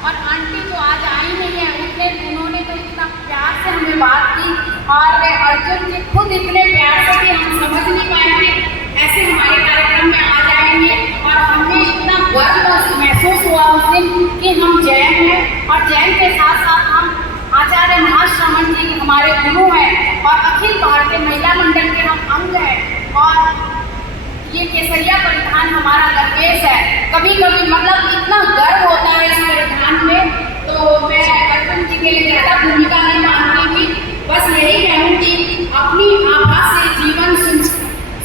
और आंटी जो आज आई नहीं है उन्होंने तो इतना प्यार से हमें बात की, और अर्जुन जी खुद इतने प्यार से कि हम समझ नहीं पाएंगे ऐसे हमारे कार्यक्रम में आ जाएंगे। और हमें इतना गर्व महसूस हुआ उस दिन कि हम जैन हैं, और जैन के साथ साथ हम आचार्य महाश्रमण जी हमारे गुरु हैं, और अखिल भारतीय महिला मंडल के हम अंग हैं, और ये केसरिया परिधान हमारा दरवेश है। कभी कभी मतलब इतना गर्व होता है इस परिधान में, तो मैं अर्जुन जी के लिए ज़्यादा भूमिका नहीं मानूंगी, बस यही कहूँगी अपनी आभा से जीवन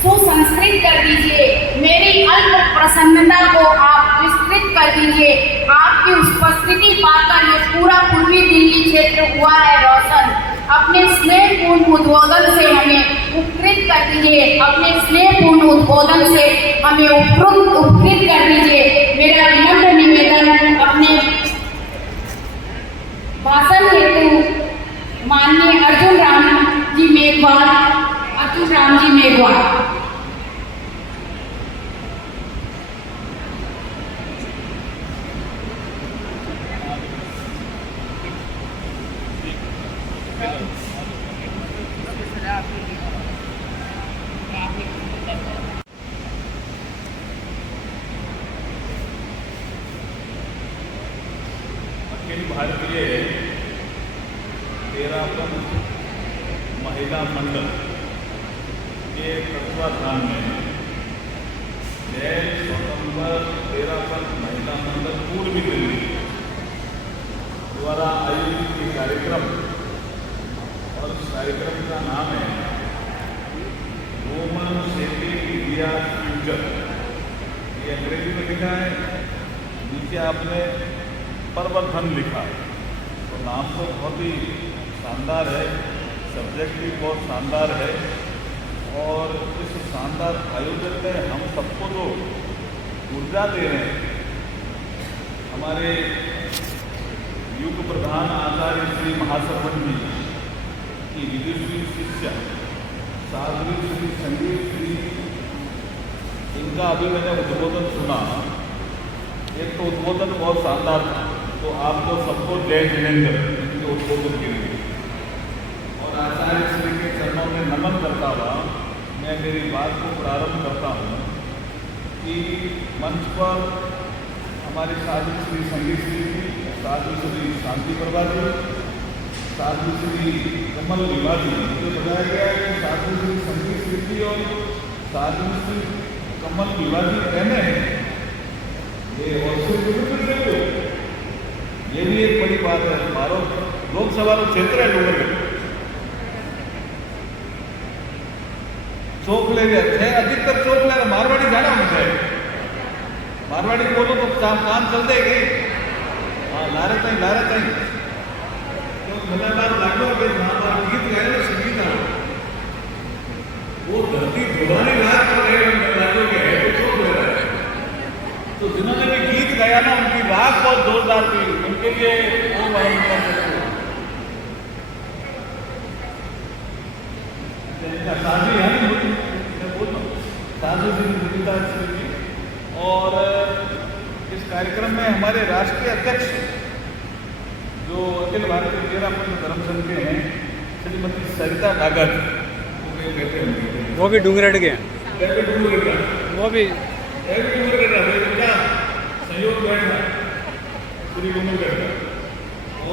सुसंस्कृत कर दीजिए, मेरी अल्प प्रसन्नता को आप विस्तृत कर दीजिए। आपकी उपस्थिति पाकर ये पूरा पूर्वी दिल्ली क्षेत्र हुआ है रोशन। अपने स्नेहपूर्ण उद्बोधन से हमें उपकृत कर दीजिए, अपने स्नेहपूर्ण उद्बोधन से हमें उपकृत कर दीजिए। मेरा विनम्र निवेदन अपने भाषण हेतु माननीय अर्जुन राम जी मेघवाल। अखिल भारतीय तेरापन महिला मंडल के तत्वाधान में जैन स्वतंत्र तेरापन महिला मंडल पूर्वी दिल्ली द्वारा आयोजित ये कार्यक्रम, और इस कार्यक्रम का नाम है वुमन शेपिंग इंडिया फ्यूचर। ये अंग्रेजी में लिखा है, नीचे आपने प्रवर्धन लिखा, तो नाम तो बहुत ही शानदार है, सब्जेक्ट भी बहुत शानदार है, और इस शानदार आयोजन में हम सबको तो ऊर्जा दे रहे हैं। हमारे युग प्रधान आचार्य श्री महाश्रवण जी की विदुषी शिष्य साध्वी श्री संगीत श्री, इनका अभी मैंने उद्बोधन सुना। एक तो उद्बोधन बहुत शानदार था, तो आपको सबको जय जिनेंद्र इनके उद्बोधन के लिए, और आचार्य श्री के चरणों में नमन करता हुआ मैं मेरी बात को प्रारंभ करता हूँ कि मंच पर हमारे साधु श्री संगीत श्री जी, साधु श्री शांति प्रभा जी, साधु श्री कमल विभा जी, मुझे बताया गया है कि साधु श्री संगीत श्री जी और साधु श्री कमल विभा जी कहने हैं, ये ये भी एक बड़ी बात है। हमारा लोकसभा क्षेत्र है डूंगरगढ़, चौक ले गए अधिकतर चौक ले मारवाड़ी जाना होता है, मारवाड़ी बोलो तो काम चल देगी। हाँ लारे ताई तो મને બાર લાગ્યો કે મારા ગીત ગાયેલો સંગીત આવે वो धरती धुलानी रात पर लाग्यो कि है तो चौक ले रहा है। तो जिन्होंने भी गीत गाया ना उनकी राग बहुत जोरदार थी, उनके लिए वो वर्णन कर सकते हैं। साधु है साधु जी निकिता जी, और इस कार्यक्रम में हमारे राष्ट्रीय अध्यक्ष जो अखिल भारतीय तेरापन धर्म संघ के हैं श्रीमती सरिता डागा जी, वो भी डूंगरगढ़ के हैं, वो भी सहयोग बैठा श्री डूंगरगढ़ का,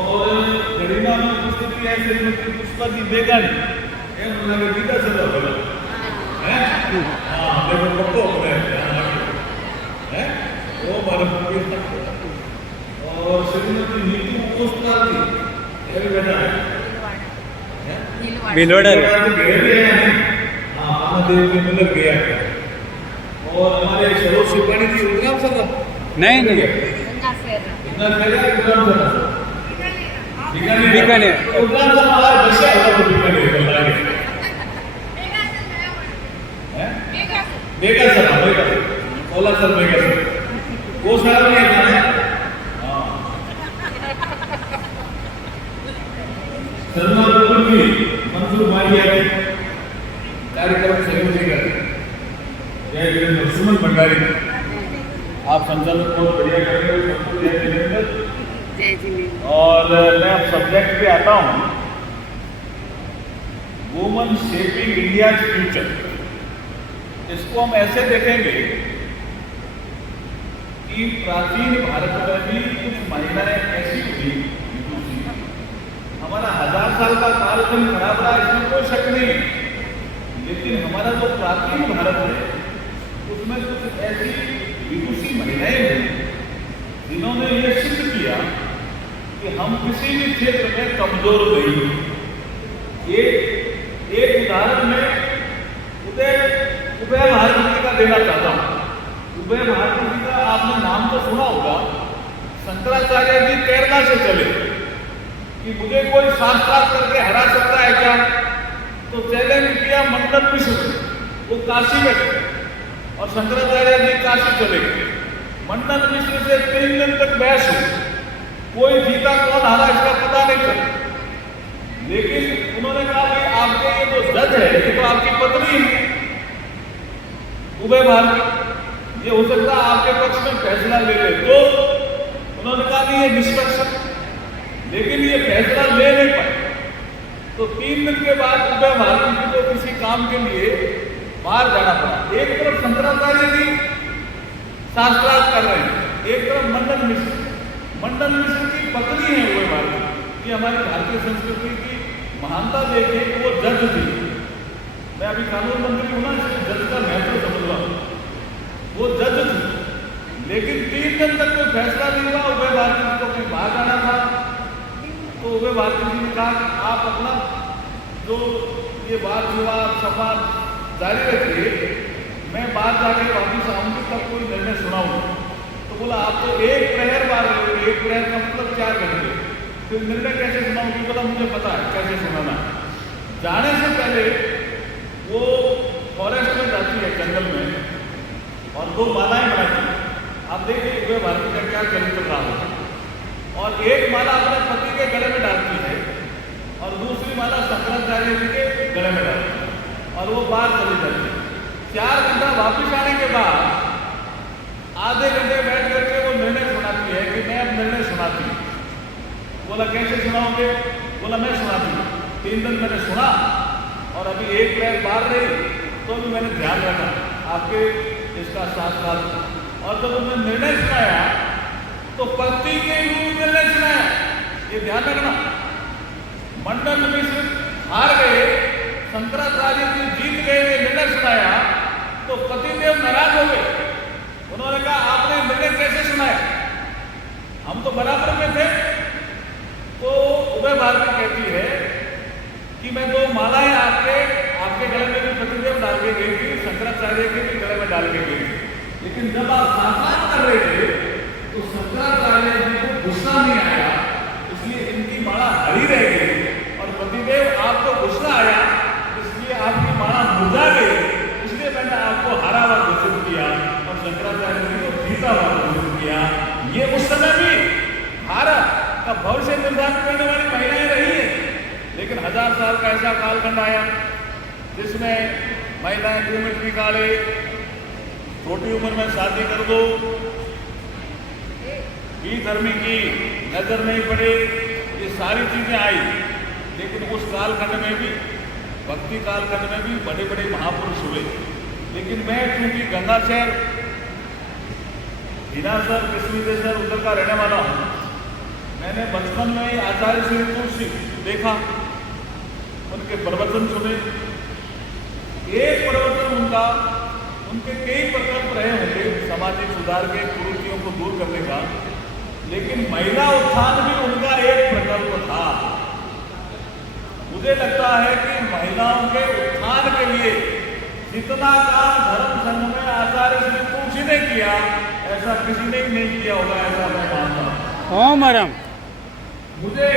और गरिमा में उपस्थिति है श्रीमती पुष्पा जी बेगानी, गीता चला बोला है। हाँ देखो पक्को है वो मालूम, और श्रीमती नीतू ओस्तवाल जी ये भी बैठा है भीलवाड़ा महादेव के मंदिर गया, और हमारे सरोज शिपाणी जी उद्राम सर नहीं बीकानेर उद्राम सर हमारा बच्चा है तो बीकानेर बेगा सर ओला सर बेगा सर वो सारा नहीं है। हाँ सलमान भी मंसूर मारिया कार्यक्रम सहयोगी कर जय वीरेंद्र सुमन भंडारी, आप संचालक बहुत बढ़िया कर रहे हो, सबको जय वीरेंद्र और मैं अब सब्जेक्ट पे आता हूँ, वुमन शेपिंग इंडिया फ्यूचर। इसको हम ऐसे देखेंगे कि प्राचीन भारत में भी कुछ महिलाएं ऐसी थी, हमारा 1000 साल का कालखंड खराब रहा, इसमें कोई शक नहीं है, लेकिन हमारा जो प्राचीन भारत है उसमें कुछ ऐसी विदुषी महिलाएं हुई जिन्होंने ये सिद्ध किया कि हम किसी भी क्षेत्र में कमजोर नहीं। एक उदाहरण में उदय भारती जी का देना चाहता हूँ। उदय भारती जी का आपने नाम तो सुना होगा। शंकराचार्य जी केरला से चले कि मुझे कोई साक्षात करके हरा सकता है क्या, तो चैलेंज किया मंडन मिश्र, वो काशी में थे और शंकराचार्य जी काशी चले गए। मंडन मिश्र से 3 दिन तक बहस हुई, कोई जीता कौन हारा इसका पता नहीं चला, लेकिन उन्होंने कहा भाई आपके ये जो जज है ये तो आपकी पत्नी है उदय भारती, ये हो सकता है आपके पक्ष में फैसला ले ले, तो उन्होंने कहा कि ये निष्पक्ष, लेकिन ये फैसला ले नहीं पाए। तो 3 दिन के बाद उदय भारती जी को किसी काम के लिए बाहर जाना पड़ा। एक तरफ शंकराचार्य जी शास्त्रार्थ कर रहे हैं, एक तरफ मंडन मिश्र की पत्नी है उदय भारती। ये हमारी भारतीय संस्कृति की महानता देखे कि वो जज थी। मैं अभी कानून मंत्री हूं ना, इसलिए जज का महत्व समझ रहा हूं। वो जज थी, लेकिन 3 दिन तक कोई फैसला नहीं हुआ। उदय भारती जी को कहीं बाहर जाना था, तो उदय भारती जी ने कहा कि आप अपना जो ये वाद विवाद संवाद जारी रखिए, मैं बाहर जाके वापिस आऊंगी तब कोई निर्णय सुनाऊंगा। तो बोला आप तो 1 प्रहर बार रहे हो, 1 प्रहर का मतलब 4 घंटे, फिर निर्णय कैसे सुनाऊंगी? बोला मुझे पता है कैसे सुनाना। जाने से पहले वो फॉरेस्ट में जाती है, जंगल में, और 2 मालाएं बनाती है। आप देखिए उदय भारती का क्या चरित्र रहा होगा। और एक माला अपने पति के गले में डालती है और दूसरी माला शंकराचार्य जी के गले में डालती है, और वो बाहर चली जाती है। 4 घंटा वापिस आने के बाद आधे घंटे बैठ करके वो निर्णय सुनाती है कि मैं अब निर्णय सुनाती हूँ। बोला कैसे सुनाओगे? बोला मैं सुनाती हूँ। 3 दिन मैंने सुना और अभी 1 प्रहर बाहर रही तो भी मैंने ध्यान रखा आपके इसका साथ। और जब उन्होंने निर्णय सुनाया तो पति के रूप निर्णय सुनाया, ये ध्यान रखना। मंडन मिश्र हार गए, शंकराचार्य जी जीत गए, निर्णय सुनाया तो पतिदेव नाराज हो गए। उन्होंने कहा आपने निर्णय कैसे सुनाया, हम तो बराबर में थे। तो उदय भारती कहती है कि मैं 2 मालाएं आपके गले में भी पतिदेव डाल के गई थी, शंकराचार्य के भी गले में डाल के गई थी, लेकिन जब आप साक्षात कर रहे थे तो शंकराचार्य जी को गुस्सा नहीं आया, इसलिए इनकी माला हरी रह गई, और पतिदेव आपको गुस्सा आया इसलिए आपकी माला मुरझा गई, इसलिए मैंने आपको हारा हुआ घोषित किया और शंकराचार्य जी को जीता हुआ घोषित किया। ये उस समय भी भारत का भविष्य निर्धारित करने वाली महिलाएं रही है, लेकिन 1000 साल का ऐसा कालखंड आया जिसमें महिलाएं घूमट निकाले, छोटी उम्र में शादी कर दो, धर्मी की नजर नहीं पड़े, ये सारी चीजें आई। लेकिन उस कालखंड में भी, भक्ति कालखंड में भी बड़े बड़े महापुरुष हुए। लेकिन मैं चूंकि गंगाशहर, हिनासर, कृष्णदेशर उधर का रहने वाला हूँ, मैंने बचपन में ही आचार्य श्री तुलसी देखा, उनके प्रवचन सुने। एक प्रवचन उनका, उनके कई प्रकल्प रहे होंगे सामाजिक सुधार के, कुरीतियों को दूर करने का, लेकिन महिला उत्थान भी उनका एक प्रकल्प था। मुझे लगता है कि महिलाओं के उत्थान के लिए जितना काम धर्म संघ में आचार्य श्री तुलसी ने किया, ऐसा किसी ने नहीं किया होगा, ऐसा मैं मानता हूँ। ओम हरम। मुझे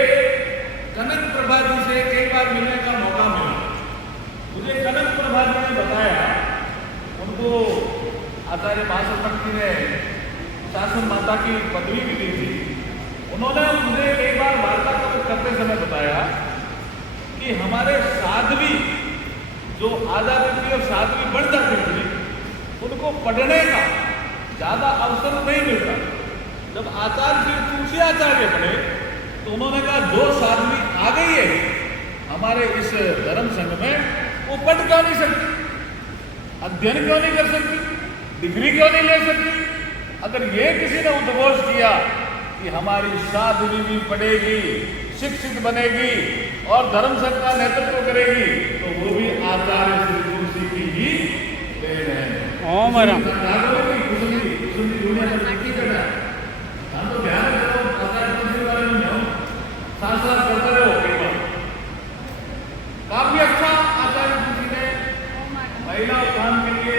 कनक प्रभा जी से कई बार मिलने का मौका मिला। मुझे कनक प्रभा जी ने बताया, उनको आचार्य महासम्मत जी ने शासन माता की पदवी भी दी थी। उन्होंने मुझे कई बार वार्ता करते समय बताया कि हमारे साध्वी जो आजादी थी और साध्वी बढ़ जाती थी, उनको पढ़ने का ज़्यादा अवसर नहीं मिलता। जब आचार्य श्री तुलसी आचार्य बने जो साध्वी आ गई है हमारे इस धर्म संघ में, वो पढ़ क्यों नहीं सकती, अध्ययन क्यों नहीं कर सकती, डिग्री क्यों नहीं ले सकती? अगर ये किसी ने उद्घोष किया कि हमारी साध्वी भी पढ़ेगी, शिक्षित बनेगी और धर्म संघ का नेतृत्व करेगी, तो वो भी आचार्य श्री तुलसी की ही देन है। ओम राम। दुनिया में की करना है, हम तो ध्यान रखो आचार्य तुलसी के बारे में जाओ, साथ साथ करते रहो। काफी अच्छा आचार्य तुलसी ने महिला उत्थान के लिए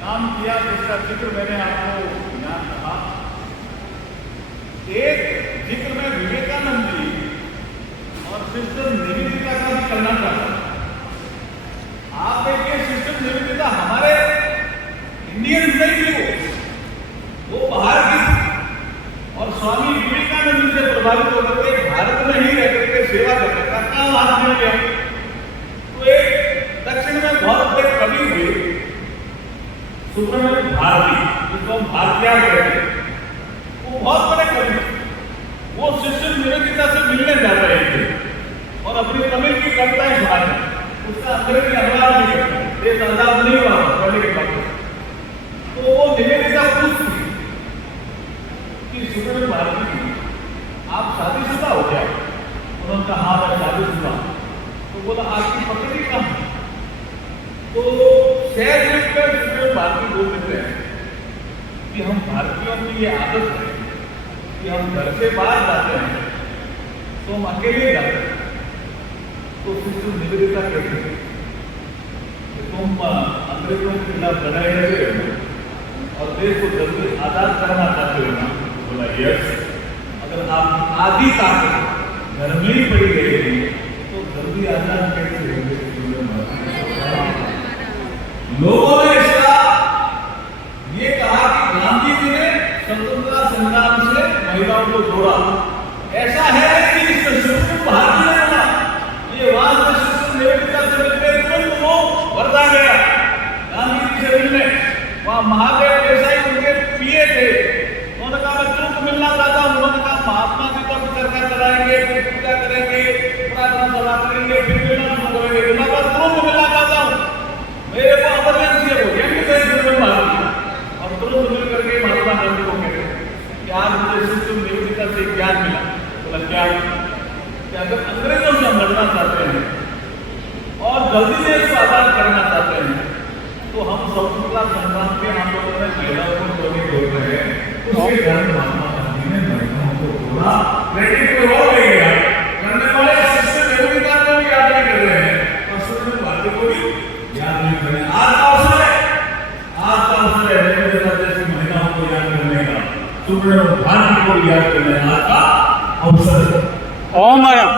काम किया, जिसका जिक्र मैंने आपको यहाँ कहा। एक जिक्र में विवेकानंद जी और सिस्टर निवेदिता का भी करना चाहता हूं। आप देखिए, सिस्टर निवेदिता हमारे इंडियन नहीं थी, वो बाहर की थी और स्वामी विवेकानंद से प्रभावित होकर के भारत में ही रह करके सेवा करने का काम हाथ में लिया। तो एक दक्षिण में बहुत बड़े कवि हुए सुब्रमण्य भारती, जिसको हम भारतीय कहते हैं, वो बहुत बड़े कवि थे। वो सिस्टर निवेदिता से मिलने जा रहे थे और अपनी तमिल की कविताएं सुना रहे, उसका अंग्रेजी अनुवाद नहीं करता, देश आजाद नहीं हुआ पहले के बाद। तो वो निवेदिता पूछती कि सुब्रमण्य भारती जी, आप शादीशुदा हो गया? उन्होंने कहा हाँ मैं शादीशुदा। तो बोला आपकी पत्नी कहाँ? तो सहज रूप में सुब्रमण्य भारती बोल देते हैं कि हम भारतीयों की ये आदत है कि हम घर से बाहर जाते हैं तो हम अकेले जाते हैं। तो सिस्टर निवेदिता कहती है कि तुम अंग्रेजों के खिलाफ लड़ाई लड़ रहे हो और देश को जल्दी आजाद करना चाहते हो ना? बोला यस। अगर आप आधी ताकत घर में ही पड़ी रहेगी तो जल्दी आजाद कैसे होंगे? लोगों ने इसका ये कहा कि गांधी जी ने स्वतंत्रता संग्राम से महिलाओं को जोड़ा। ऐसा है कि इस सुब्रमण्य भारती ने बोला, ये वाद में सिस्टर निवेदिता से मिलकर तुरंत वो वर्धा गया गांधी जी से मिलने। वहां महादेव देसाई उनके पीए थे, उन्होंने कहा मैं तुरंत मिलना चाहता हूँ। उन्होंने कहा महात्मा जी का चर्चा कराएंगे, फिर पूजा करेंगे, प्रार्थना सभा करेंगे, फिर मिलना शुरू करेंगे। तुरंत मिलना चाहता हूँ, मेरे को इमरजेंसी है। वो और तुरंत मिल करके महात्मा गांधी को कहते कि आज मुझे सिस्टर निवेदिता से ज्ञान मिला। बोला क्या? कि अगर अंग्रेजों से हम लड़ना चाहते हैं और जल्दी से इसको आजाद करना चाहते हैं तो हम स्वतंत्रता संग्राम के आंदोलन में महिलाओं को क्यों नहीं जोड़ रहे हैं? उसके कारण महात्मा गांधी ने महिलाओं को जोड़ा। लेकिन कोई और नहीं गया, करने वाले सिस्टर निवेदिता को भी याद नहीं कर रहे हैं और सुब्रमण्य भारती को भी याद नहीं कर रहे हैं। आज का अवसर है, आज का अवसर है निवेदिता जैसी महिलाओं को याद करने का, सुब्रमण्य भारती को याद करने का आज का अवसर है। ओम राम।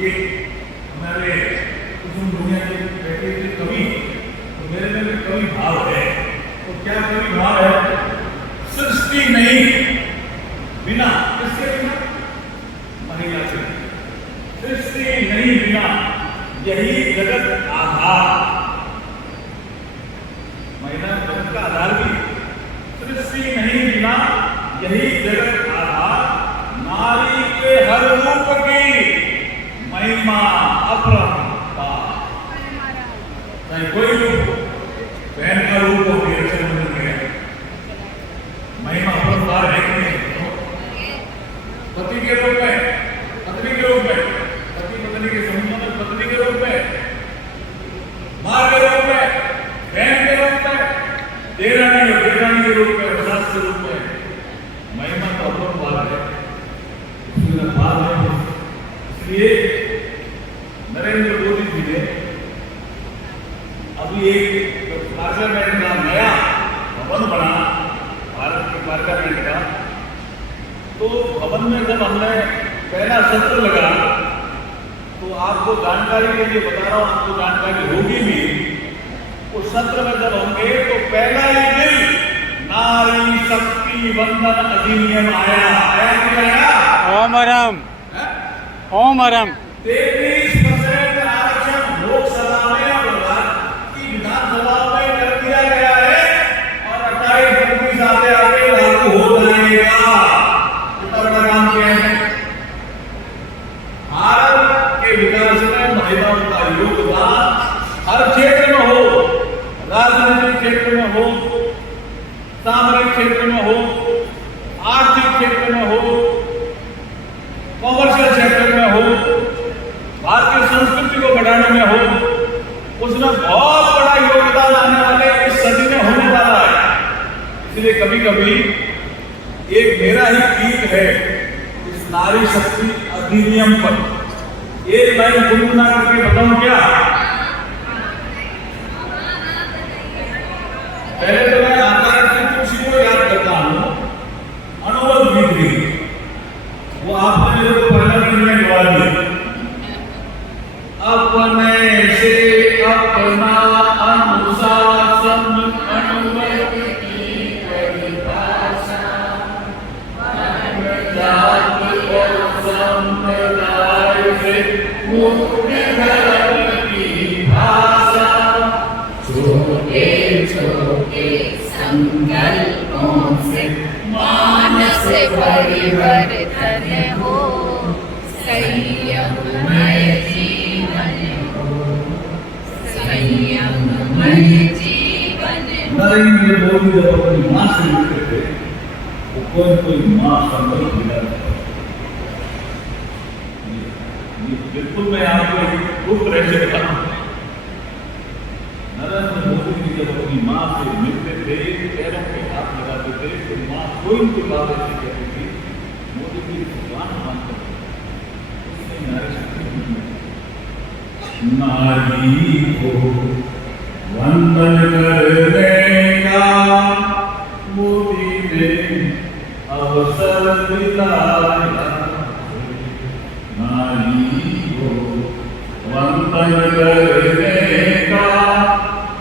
ये हमारे दुनिया के बैठे हुए कवि, तो मेरे में भी कवि भाव है। तो क्या कवि भाव है? सृष्टि नहीं बिना, किसके बिना? महिला के। सृष्टि नहीं बिना, यही जगत आधार। महिला जगत का आधार भी। सृष्टि नहीं बिना, यही जगत आधार। नारी के हर रूप की महिमा अपरंपार। चाहे कोई रूप, बहन का रूप हो गया, महिमा अपरंपार है कि नहीं? पति के रूप में, पत्नी के रूप में, पति पत्नी के संबंध में पत्नी के रूप में, मां के रूप में, बहन के रूप में, देरानी और जेठानी के रूप में, सास के रूप में, महिमा तो अपरंपार है। इसलिए नरेंद्र मोदी जी ने अभी एक पार्लियामेंट का नया भवन बना, भारत के पार्लियामेंट का। तो भवन में जब हमने पहला सत्र लगा तो आपको जानकारी के लिए बता रहा हूं, आपको जानकारी होगी भी। उस सत्र में जब होंगे तो पहला ही बिल नारी शक्ति वंदन अधिनियम आया। आया कि आया? ओम राम। ओम राम। 33% आरक्षण लोकसभा में और विधानसभा में कर दिया गया है और 28-29 आते आते लागू हो जाएगा। कितना बड़ा काम किया है। हर क्षेत्र में हो, राजनीतिक क्षेत्र में हो, सामरिक क्षेत्र में हो, आर्थिक क्षेत्र में हो, कॉमर्शियल क्षेत्र में हो, भारतीय संस्कृति को बढ़ाने में हो, उसमें बहुत बड़ा योगदान आने वाले इस सदी में होने वाला है। इसलिए कभी कभी एक मेरा ही गीत है इस नारी शक्ति अधिनियम पर, एक लाइन गुनगुना करके बताऊं क्या? पहले तो मैं आचार्य श्री को याद करता हूं, अनुबंध गीत भी वो आपने मेरे को पहला दिन में गवा दिया। अपने से अपना अनुशासन अनुबंध की परिभाषा, जात और संप्रदाय से मुक्ति धर्म की भाषा, छोटे छोटे संकल्पों से मानस परिवर्तन हो, संयममय जीवन हो, संयममय जीवन हो। नरेंद्र मोदी जब अपनी मां से मिलते थे वो कोई मां संकल्प मिला। बिल्कुल मैं आपको गुप्त रहस्य बताऊं, नरेंद्र मोदी जी जब अपनी मां से मिलते थे, पैरों पे हाथ लगाते थे, तो मां कोई उनकी बात ऐसी कहती थी, मोदी जी भगवान मानते थे। उसने नारी को वंदन करने का मोदी ने अवसर दिलाया, नारी को वंदन करने का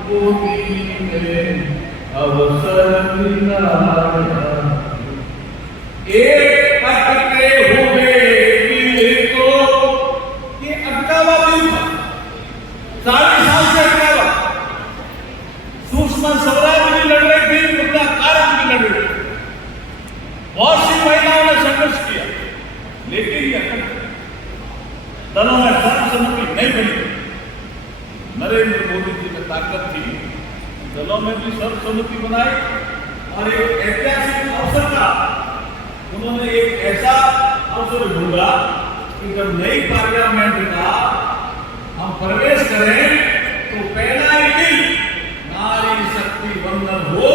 मोदी ने अवसर दिलाया। एक अटके हुए दिल को, ये अटका हुआ दिल था, 40 साल से अटका हुआ। सुषमा स्वराज भी लड़ रही थी, मुद्दा कारक भी लड़ रही थी, बहुत सी महिलाओं ने संघर्ष किया, लेकिन ये अटक दलों में सर्वसम्मति नहीं बनी। नरेंद्र मोदी जी में ताकत थी, दलों में भी सर्वसम्मति बनाई और एक ऐतिहासिक अवसर का उन्होंने एक ऐसा अवसर ढूंढा कि जब नई पार्लियामेंट का हम प्रवेश करें तो पहला ही दिन नारी शक्ति वंदन हो,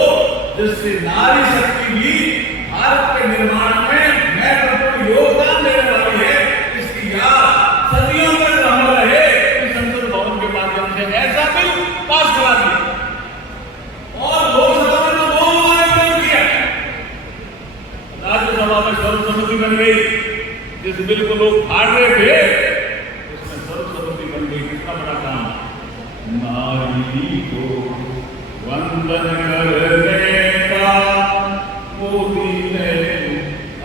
जिससे नारी शक्ति भी भारत के निर्माण में महत्वपूर्ण योगदान देने वाली है। इसकी याद सदियों तक रहा रहे। संसद भवन के माध्यम से ऐसा बिल पास करा दिया और लोकसभा में तो 2 बार विरोध किया, राज्यसभा में सर्वसम्मति बन गई। जिस बिल को लोग फाड़ रहे थे उसमें सर्वसम्मति बन गई। कितना बड़ा काम! नारी को वंदन करने का मोदी ने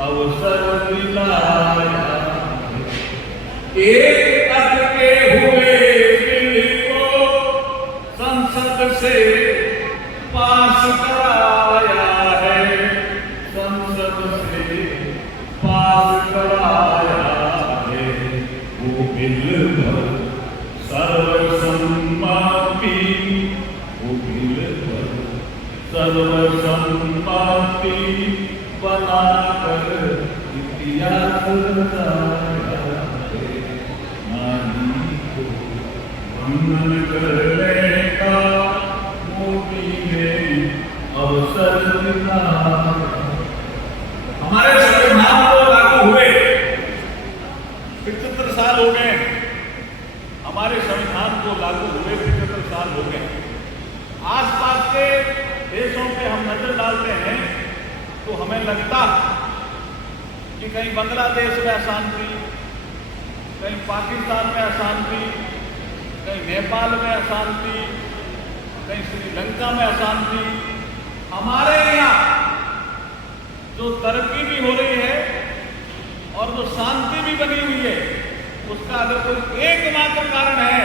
अवसर दिलाया, एक अटके हुए बिल को संसद से पास कराया है, संसद से पास कराया है। वो बिल पर सर्वसम्मति, वो बिल पर सर्वसम्मति बनाकर इतिहास रचाया है। नारी को वंदन करने का मोदी ने अवसर दिलाया। हमारे संविधान को लागू हुए 75 साल हो गए, हमारे संविधान को लागू हुए 75 साल हो गए। आसपास के देशों पे हम नजर डालते हैं तो हमें लगता कि कहीं बांग्लादेश में अशांति, कहीं पाकिस्तान में अशांति, कहीं नेपाल में अशांति, कहीं श्रीलंका में अशांति। हमारे यहाँ जो तरक्की भी हो रही है और जो शांति भी बनी हुई है, उसका अगर कोई एकमात्र कारण है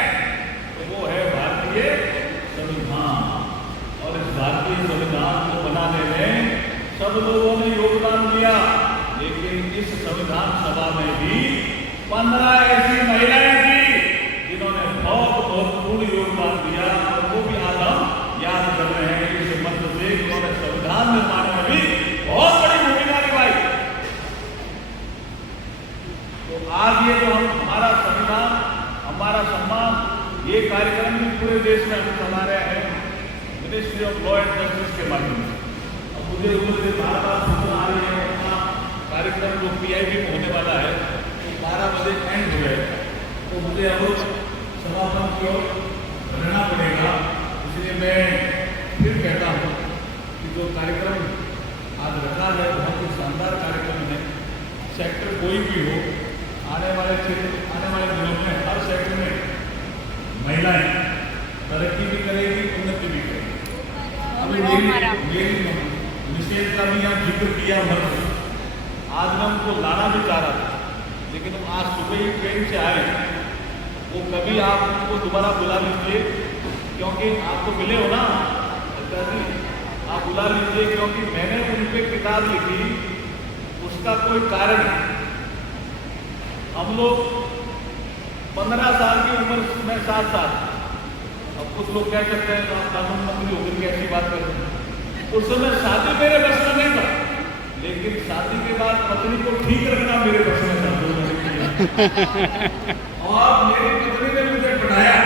तो वो है भारतीय संविधान। और इस भारतीय संविधान को बनाने में सब लोगों ने योगदान दिया, लेकिन इस संविधान सभा में भी 15 ऐसी महिलाएं थी जिन्होंने बहुत महत्वपूर्ण योगदान दिया कार्यक्रम भी पूरे देश में हम चला रहे हैं ministry of law and justice के माध्यम से। अब मुझे मुझे बार बार सूचना आ रही है अपना कार्यक्रम जो PIB में होने वाला है वो 12 बजे एंड हो जाएगा, तो मुझे अब समापन की ओर रहना पड़ेगा। इसलिए मैं फिर कहता हूँ कि जो कार्यक्रम आज रखा है बहुत ही शानदार कार्यक्रम है। सेक्टर कोई भी हो, आने वाले दिनों में हर सेक्टर में महिलाएं तरक्की भी करेगी, उन्नति भी करेगी। अभी मेरी विशेष का भी यहाँ जिक्र किया मर्द, आज मैं उनको लाना भी चाह रहा था, लेकिन आज सुबह ही ट्रेन से आए। वो कभी आप उनको दोबारा बुला लीजिए, क्योंकि आप तो मिले हो ना अच्छा जी, आप बुला लीजिए, क्योंकि मैंने उन पर किताब लिखी उसका कोई कारण है। हम लोग 15 साल की उम्र में 7 साल, अब कुछ लोग कह सकते हैं तो आप कानून मंत्री होकर के ऐसी बात कर रहे हैं। उस समय शादी मेरे बस में नहीं था, लेकिन शादी के बाद पत्नी को ठीक रखना मेरे बस में था। और मेरी पत्नी ने मुझे पढ़ाया,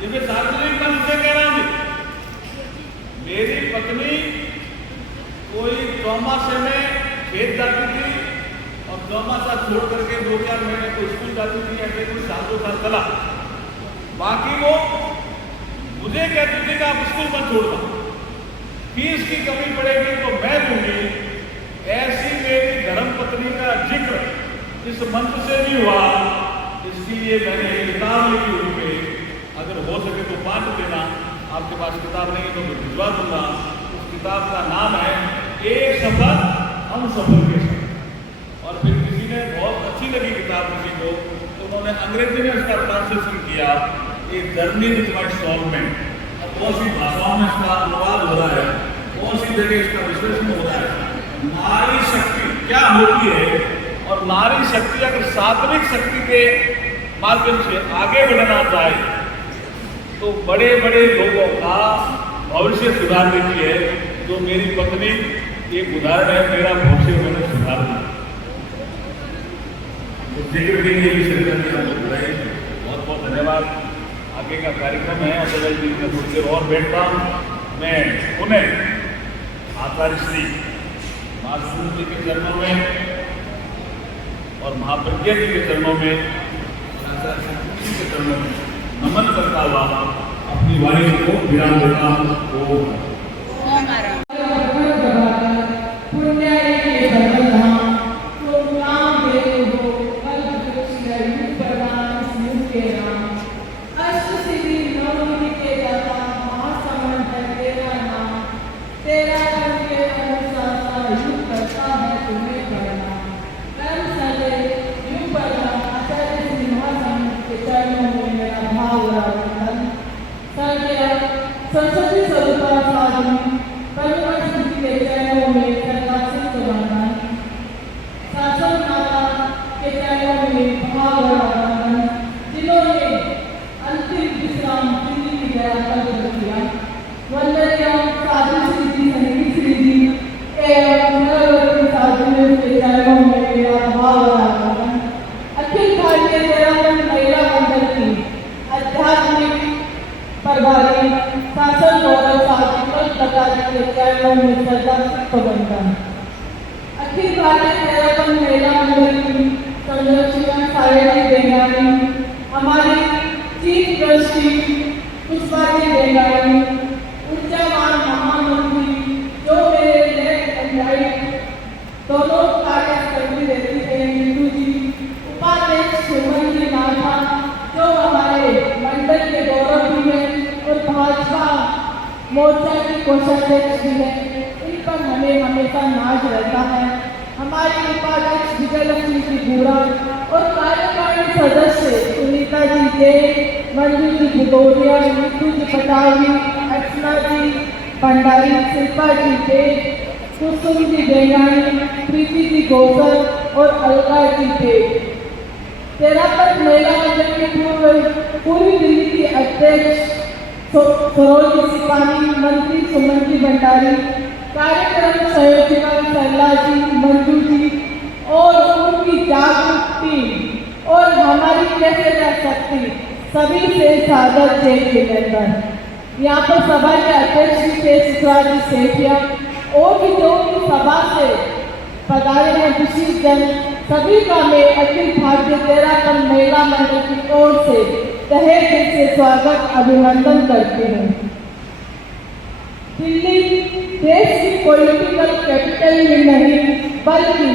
ये मैं सार्वजनिक मंच से कह रहा हूँ। मेरी पत्नी कोई चौमासे में खेत जाती थी और चौमासा छोड़ करके 2-4 महीने को स्कूल जाती थी, ऐसे कुछ 7 साल चला। बाकी वो मुझे कहती थी कि आप स्कूल मत छोड़ना, फीस की कमी पड़ेगी तो मैं दूंगी। ऐसी मेरी धर्मपत्नी का जिक्र इस मंच से भी हुआ, इसके लिए मैंने एक किताब लिखी हुई है, अगर हो सके तो बांट देना। आपके पास किताब नहीं तो मैं भिजवा दूंगा। उस किताब का नाम है एक सफर हम सफर के साथ। और फिर किसी ने बहुत अच्छी लगी किताब किसी को, तो उन्होंने अंग्रेजी में उसका ट्रांसलेशन किया, एक जर्नी विथ माई सोलमेंट। अब बहुत सी भाषाओं में इसका अनुवाद हो रहा है, बहुत सी जगह इसका विश्लेषण हो रहा है। नारी शक्ति क्या होती है, और नारी शक्ति अगर सात्विक शक्ति के माध्यम से आगे बढ़ना चाहे तो बड़े बड़े लोगों का भविष्य सुधार देती है। जो मेरी पत्नी एक उदाहरण है, मेरा भविष्य मैंने सुधार दिया। तो जिक्र के लिए बहुत बहुत धन्यवाद। आगे का कार्यक्रम है, अदरवाइज जी में थोड़ी देर और बैठता हूँ। मैं पुनः आचार्य श्री महासुर जी के चरणों में और महाप्रज्ञा जी के चरणों में, के चरणों में नमन करता हुआ अपनी वाणी को विराम देता हूँ। सरस्वती स्वरूपा साधु परम सिद्धि के चरणों में सरदासित वंदन, शासन माता के चरणों में भाववंदन, जिन्होंने अंतिम विश्राम दिल्ली की दया कर किया। वंदनीय साधु श्री जी संगीत श्री जी एवं सर्ववर्ग साधुओं के चरणों में मेरा भाववंदन। अखिल भारतीय दयानंद महिला मंडल की आध्यात्मिक प्रभारी शासन गौरव साधु लता जी के चरणों में श्रद्धापूर्वक वंदन। अखिल भारतीय दयानंद महिला मंडल की संरक्षिका सायरी बेंगाली, हमारी chief trustee Pushpa ji Bengali, ऊर्जावान महामंत्री जो मेरे लेफ्ट एंड राइट दोनों कार्य करती रहती है, नीतू जी, उपाध्यक्ष सुमन जी नाथा जो हमारे मंडल के गौरव भी है और भाजपा मोर्चा की कोषाध्यक्ष भी है, इन पर हमें हमेशा नाज रहता है। हमारी उपाध्यक्ष विजयलक्ष्मी जी बूढ़ा और कार्यकारिणी सदस्य सुनीता जी जैन, मंजू जी भगोरिया, नीतू जी पटावी, अर्चना जी भंडारी, शिल्पा जी जैन, कुसुम जी बेंगानी, प्रीति जी गोसल और अलका जी जैन। तेरापत महिला मंडल की पूरी दिल्ली की अध्यक्ष सरोज सिपाही, मंत्री सुमन जी भंडारी, कार्यक्रम संयोजिका सरला जी, मंजू जी और उनकी जागरूक टीम और हमारी कैसे जा सकती सभी से सादर जय केतनगढ़। यहाँ पर सभा के अध्यक्ष श्री के शिवराज सेठिया और भी जो भी सभा से पधारे हैं विशिष्ट जन, सभी का मैं अखिल भारतीय उत्तराखंड महिला मंडल की ओर से तहे दिल से स्वागत अभिनंदन करती हूँ। दिल्ली देश की पॉलिटिकल कैपिटल ही नहीं बल्कि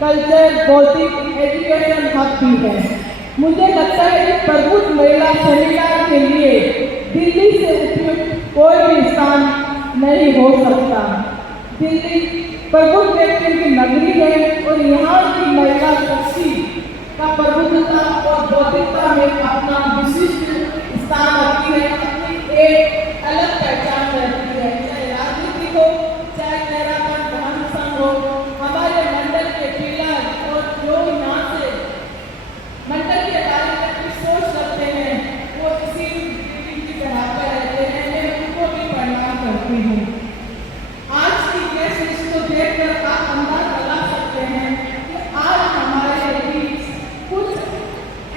कल्चर, बौद्धिक, एजुकेशन हब भी है। मुझे लगता है कि प्रबुद्ध महिला सेमिनार के लिए दिल्ली से उपयुक्त कोई भी स्थान नहीं हो सकता। दिल्ली प्रबुद्ध व्यक्ति की नगरी है और यहाँ की महिला शक्ति का प्रबुद्धता और बौद्धिकता में अपना विशिष्ट स्थान रखती है, अपनी एक अलग पहचान रहती है। चाहे राजनीति हो, चाहे उत्तराखंड धर्म संघ हो, हमारे मंडल के पिलर और जो यहाँ से मंडल के बारे में कुछ सोच रखते हैं वो इसी की तरह पर रहते हैं। मैं उनको भी प्रणाम करती हूँ। आज की गेस्ट लिस्ट को देखकर आप अंदाज लगा सकते हैं कि आज हमारे बीच कुछ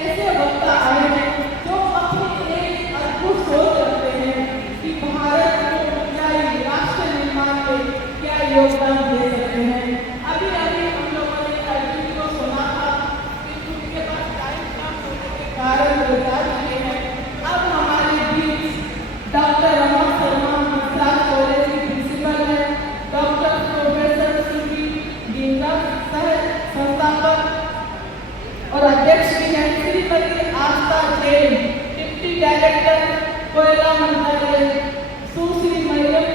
ऐसे वक्ता आए हैं जो अपनी एक अद्भुत सोच रखते हैं कि भारत को ऊंचाई राष्ट्र निर्माण में क्या योगदान दे सकते हैं। अभी अभी हम लोगों ने अर्जुन को सुना था कि उनके पास टाइम कम होने के कारण गुजार किए हैं। अब हमारे बीच डॉक्टर रमा शर्मा गुजरात कॉलेज की प्रिंसिपल है, डॉक्टर प्रोफेसर श्री गीता सह संस्थापक और अध्यक्ष भी हैं, श्रीमती आस्था जैन डिप्टी डायरेक्टर कोयला मंत्रालय, सुश्री मरियम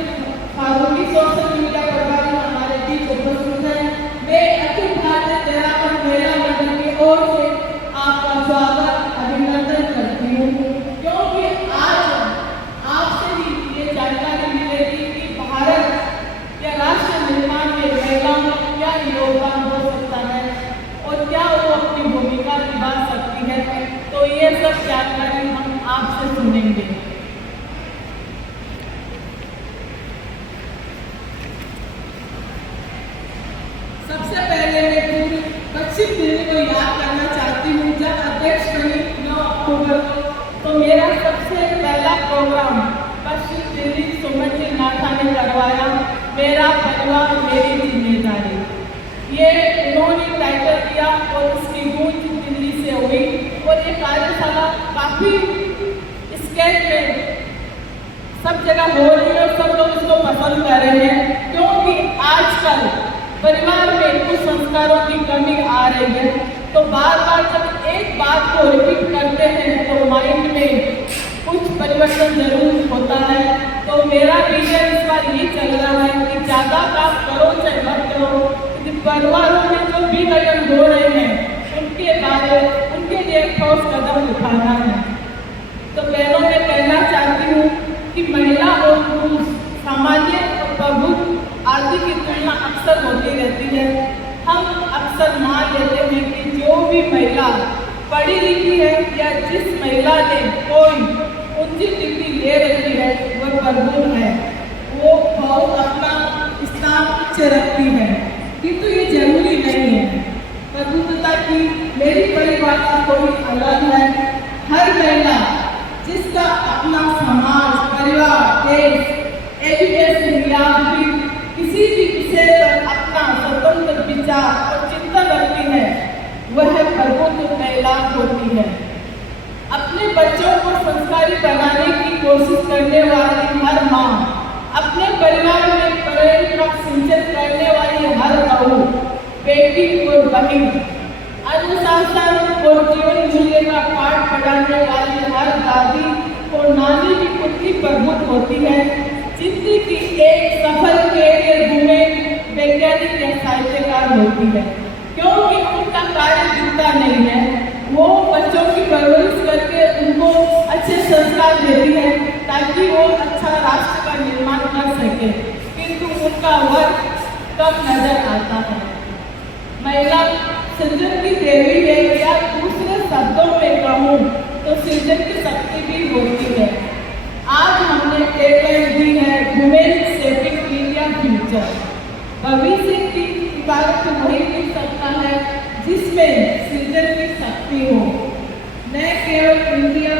फारूकी सोशल मीडिया प्रभारी हमारे बीच उपस्थित हैं। मैं अखिल भारतीय उत्तराखंड महिला मंडल की ओर से आपका स्वागत अभिनंदन करती हूँ, क्योंकि आज आपसे ही ये जानकारी मिलेगी कि भारत या राष्ट्र निर्माण में महिलाओं का क्या योगदान हो सकता है और क्या वो अपनी भूमिका निभा सकती है। तो ये सब जानकारी हम आपसे सुनेंगे। सबसे पहले मैं पूरी पश्चिम दिल्ली को याद करना चाहती हूँ। जब अध्यक्ष बनी 9 अक्टूबर को, तो मेरा सबसे पहला प्रोग्राम पश्चिम दिल्ली सुमन जी नाथा ने करवाया, मेरा परिवार मेरी जिम्मेदारी। ये उन्होंने टाइटल दिया और उसकी गूंज दिल्ली से हुई और ये कार्यशाला काफ़ी स्केल में सब जगह हो रही है और सब लोग इसको पसंद कर रहे हैं, क्योंकि आजकल परिवार में कुछ संस्कारों की कमी आ रही है। तो बार बार जब एक बात को रिपीट करते हैं तो माइंड में कुछ परिवर्तन जरूर होता है। तो मेरा विजन इस बार ये चल रहा है कि ज़्यादा काम करो चाहे मत करो, परिवारों में जो विघटन हो रहे हैं उनके लिए ठोस कदम उठाना है। तो बहनों में कहना चाहती हूँ कि महिला और पुरुष सामान्य और प्रभुत्व आदि की तुलना अक्सर होती रहती है। हम अक्सर मान लेते हैं कि जो भी महिला पढ़ी लिखी है या जिस महिला ने कोई ऊंची डिग्री ले रखी है वह प्रभुत्व है, वो बहुत अपना स्थान उच्च रखती है, किंतु ये जरूरी नहीं है। प्रभुत्वता की मेरी परिभाषा थोड़ी अलग है। हर महिला जिसका अपना समाज, परिवार, देश, एजुकेशन या फिर किसी भी विषय पर अपना स्वतंत्र विचार और चिंतन रखती है, वह प्रबुद्ध महिला होती है। अपने बच्चों को संस्कारी बनाने की कोशिश करने वाली हर माँ, अपने परिवार में प्रेम का सिंचन करने वाली हर बहू, बेटी और बहन, अनुशासन और जीवन मूल्य का पाठ पढ़ाने वाली हर दादी और नानी भी खुद की प्रबुद्ध होती है। जिंदगी की एक सफल कैरियर वुमेन वैज्ञानिक या साहित्यकार होती है, क्योंकि उनका कार्य दिखता नहीं है। वो बच्चों की परवरिश करके उनको अच्छे संस्कार देती है ताकि वो अच्छा राष्ट्र का निर्माण कर सके, किंतु उनका वर्क कम नजर आता है। महिला सृजन की देवी है, या दूसरे शब्दों में कहूँ तो सृजन की शक्ति भी होती है। आज हमने टैगलाइन दी है वुमेन शेपिंग इंडिया फ्यूचर। भविष्य की इबारत वही मिल सकता है जिसमें सृजन की शक्ति हो, न केवल इंडिया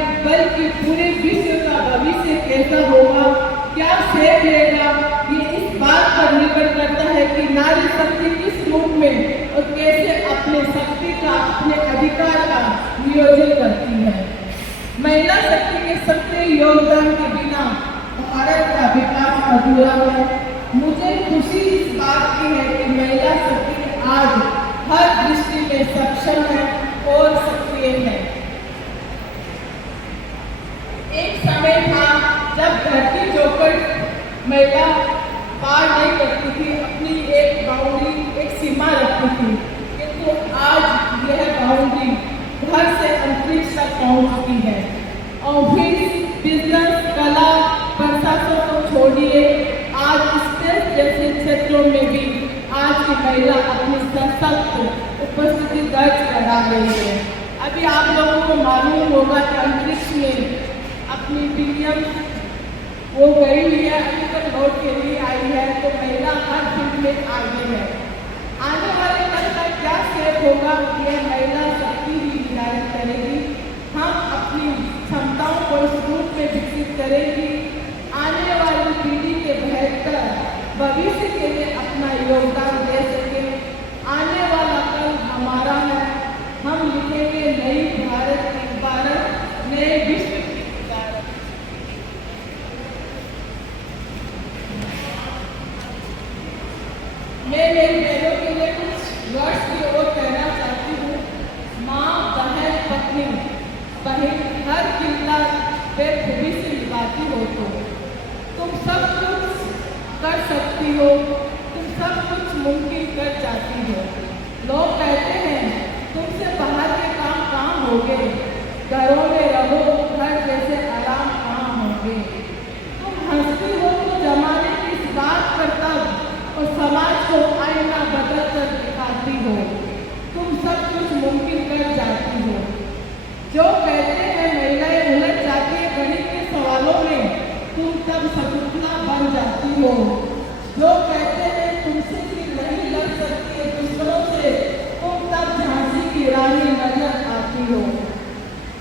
कैसा होगा, क्या सेव लेगा, ये इस बात पर निर्भर करता है कि नारी शक्ति किस रूप में और कैसे अपने शक्ति का, अपने अधिकार का नियोजन करती है। महिला शक्ति के सक्रिय योगदान के बिना भारत का विकास अधूरा है। मुझे खुशी इस बात की है कि महिला शक्ति आज हर दृष्टि में सक्षम है और सक्रिय है। एक समय था जब धरती चौखट महिला पार नहीं करती थी, अपनी एक बाउंड्री, एक सीमा रखती थी, किंतु आज यह बाउंड्री घर से अंतरिक्ष तक पहुंच चुकी है। ऑफिस, बिजनेस, कला, प्रशासन को छोड़िए, आज स्टेट जैसे क्षेत्रों में भी आज की महिला अपनी सशक्त उपस्थिति दर्ज करा रही है। अभी आप लोगों को मालूम होगा कि अंतरिक्ष में अपनी विलियम वो गई हुई है, अभी तक लौट के लिए आई है, तो महिला हर फील्ड में आगे है। आने वाले कल का क्या स्टेप होगा, यह महिला शक्ति ही निर्धारित करेगी। हम अपनी क्षमताओं को इस रूप में विकसित करेंगी, आने वाली पीढ़ी के बेहतर भविष्य के लिए अपना योगदान दे सके। आने वाला कल हमारा है, हम लिखेंगे नई भारत की इबारत, नए विश्व की इबारत। मैं मेरी बहनों के लिए कुछ वर्ड्स की ओर कहना चाहती हूँ। माँ, बहन, पत्नी, बहन, हर किरदार बेखूबी से निभाती हो तो तुम सब कुछ कर सकती हो, तुम सब कुछ मुमकिन कर जाती हो। लोग कहते हैं तुमसे बाहर के काम कहाँ होंगे, घरों में रहो, घर जैसे आराम कहाँ होंगे। तुम हंसती हो तो जमाने की इस बात पर तब और समाज को आईना बदल कर दिखाती हो। तुम सब कुछ मुमकिन कर जाती हो। जो कहते हैं महिलाएं उलझ जाती है गणित के सवालों में, तुम तब शकुंतला बन जाती हो। जो कहते हैं तुमसे भी नहीं लड़ सकती है दूसरों से, तुम तब झांसी की रानी नजर आती हो।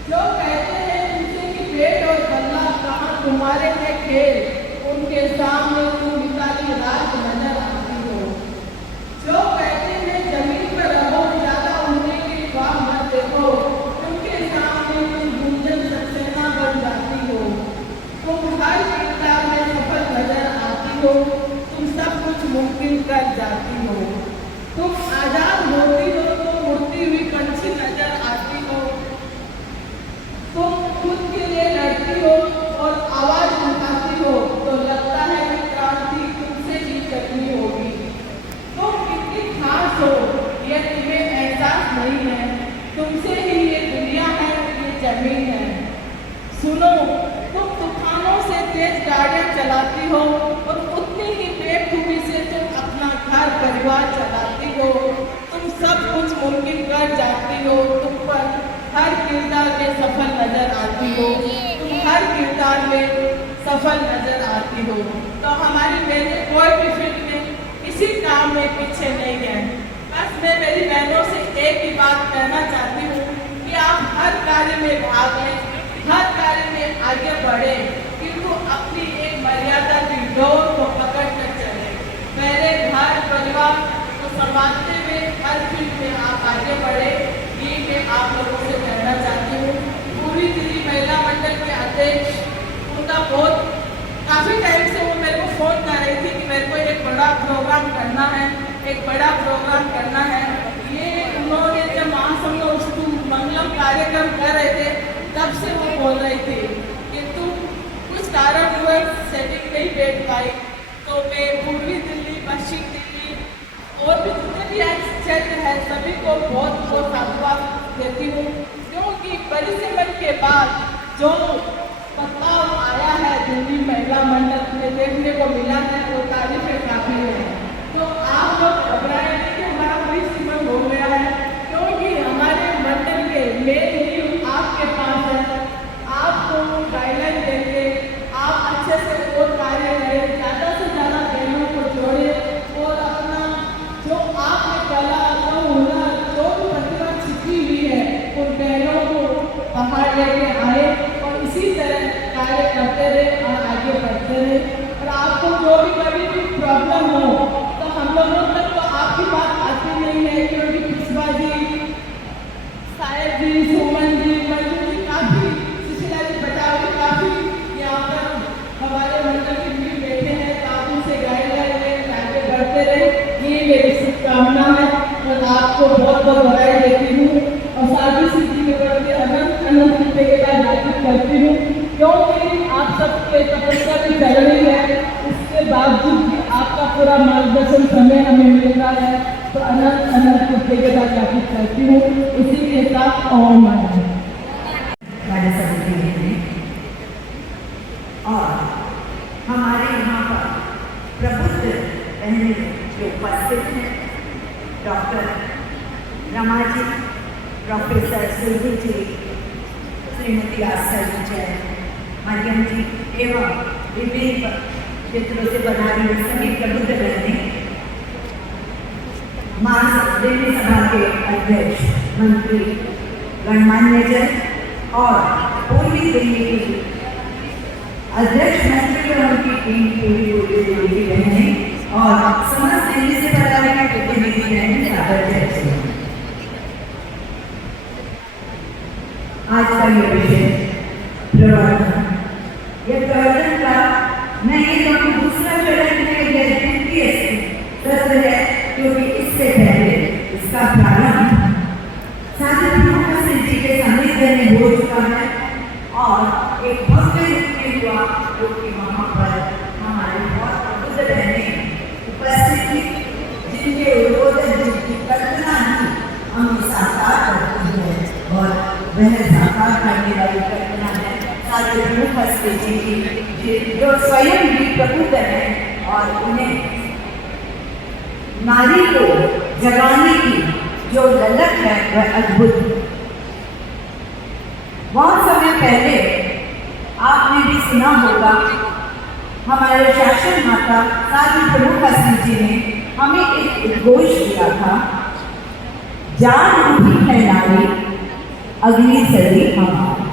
जो कहते हैं तुमसे कि पेट और गला कहाँ तुम्हारे में खेल, उनके सामने तुम निकाली रात नजर आती हो। जो कहते हैं जमीन पर रहो, ज्यादा उड़ने की ख्वाब मत देखो, उनके सामने तुम गुंजन सक्सेना बन जाती हो। तुम हर किरदार में सफल नजर आती हो, तुम सब कुछ मुमकिन कर जाती हो। तुम आजाद होती हो तो उड़ती हुई पंछी नजर आती हो। तुम खुद के लिए लड़ती हो और आवाज उठाती हो तो लगता है कि क्रांति तुमसे ही करनी होगी। तुम कितनी खास हो यह तुम्हें एहसास नहीं है, तुमसे ही ये दुनिया है, ये जमीन है। सुनो, तुम तूफानों से तेज गाड़ियां चलाती हो और उतनी ही बेखूबी से तुम अपना घर परिवार चलाती हो। तुम सब कुछ मुमकिन कर जाती हो। तुम पर हर किरदार में सफल नजर आती हो, तुम हर किरदार में सफल नजर आती हो। तो हमारी बहनें कोई भी फील्ड में किसी काम में पीछे नहीं है। बस मैं मेरी बहनों से एक ही बात कहना चाहती हूँ कि आप हर कार्य में भाग लें, हर कार्य में आगे बढ़े, किंतु अपनी एक मर्यादा की डोर को पकड़ कर चले। पहले घर परिवार को संभालते हुए हर फील्ड में आप आगे बढ़े, ये मैं आप लोगों से कहना चाहती हूँ। पूरी दिल्ली महिला मंडल के अध्यक्ष, उनका बहुत काफ़ी टाइम से वो मेरे को फ़ोन कर रही थी कि मेरे को एक बड़ा प्रोग्राम करना है, एक बड़ा प्रोग्राम करना है। ये उन्होंने जब महासंघ मंगलम कार्यक्रम कर रहे थे तब से वो बोल रही थी, किंतु कुछ कारणवश सेटिंग नहीं बैठ पाई। तो मैं पूर्वी दिल्ली, पश्चिम दिल्ली और भी जितने भी क्षेत्र है सभी को बहुत बहुत धन्यवाद देती हूँ, क्योंकि परिश्रम के बाद जो बदलाव आया है दिल्ली महिला मंडल में देखने को मिला है वो तारीफे काफी है। तो आप लोग घबराए नहीं कि हमारा परिश्रम हो गया है, क्योंकि हमारे मंडल के मेन नींव आपके पास है। आपको गाइडलाइन देंगे, आप अच्छे से और कार्य करें, ज़्यादा से ज़्यादा बहनों को जोड़ें और अपना जो आपने कला, जो हुनर, जो प्रतिभा छिपी हुई है उन बहनों को बाहर लेके आए और इसी तरह कार्य करते रहे और करते रहे। और आपको जो भी कभी भी प्रॉब्लम हो तो हम लोगों तक तो आपकी बात आती नहीं है, क्योंकि पुष्पा जी, सायद जी, सुमन जी, मंजू जी, काफ़ी सुशीला जी बचाव जी काफ़ी यहाँ पर हमारे मंडल के लिए बैठे हैं। काफ़ी से गाइडलाइन आगे बढ़ते रहे, ये मेरी शुभकामना है। और आपको बहुत बहुत बधाई देती हूँ और साधु सिद्धि के प्रति अनंत अनंत कृतज्ञता ज्ञापित करती हूँ, क्योंकि आप सबके तपस्या भी चल रही है, उसके बावजूद भी आपका पूरा मार्गदर्शन समय हमें मिल रहा है, तो अनंत अनंत कृतज्ञता ज्ञापित करती हूँ। इसी के साथ ओम हमारे समिति में और हमारे यहाँ पर प्रबुद्ध बहनें जो उपस्थित हैं, डॉक्टर रमा जी, प्रोफेसर सुरभि जी, श्रीमती आस्था जी जैन, मरियम जी एवं विभिन्न क्षेत्रों से बना रही सभी प्रबुद्ध बहनें, महासभा सभा के अध्यक्ष मंत्री, गणमान्य जन और पूर्वी दिल्ली की अध्यक्ष मंत्री और उनकी टीम पूरी बहनें और समस्त दिल्ली से पधारे हुए प्रतिनिधि बहनें सादर जय। आज का ये विषय प्रवर्धन, यह प्रवर्धन का मैं ये कहूँ दूसरा चरण है, यह द्वितीय सत्र है, क्योंकि इससे पहले इसका प्रारंभ साधु सिंह जी के सानिध्य में हो चुका है और एक भव्य रूप में हुआ, जो कि वहाँ पर हमारे बहुत प्रबुद्ध बहनें उपस्थित थी, जिनके उद्बोधन, जिनकी कल्पना ही हमें साकार करती है और वह साकार करने वाली कल्पना है सारे प्रमुख हस्ती जी की, जो स्वयं भी प्रबुद्ध हैं और उन्हें नारी को जगाने की जो ललक है वह अद्भुत है। बहुत समय पहले आपने भी सुना होगा, हमारे शासन माता सारी प्रमुख हस्ती जी ने हमें एक उद्घोष दिया था, जान उठी है नारी अगली सदी हमारी।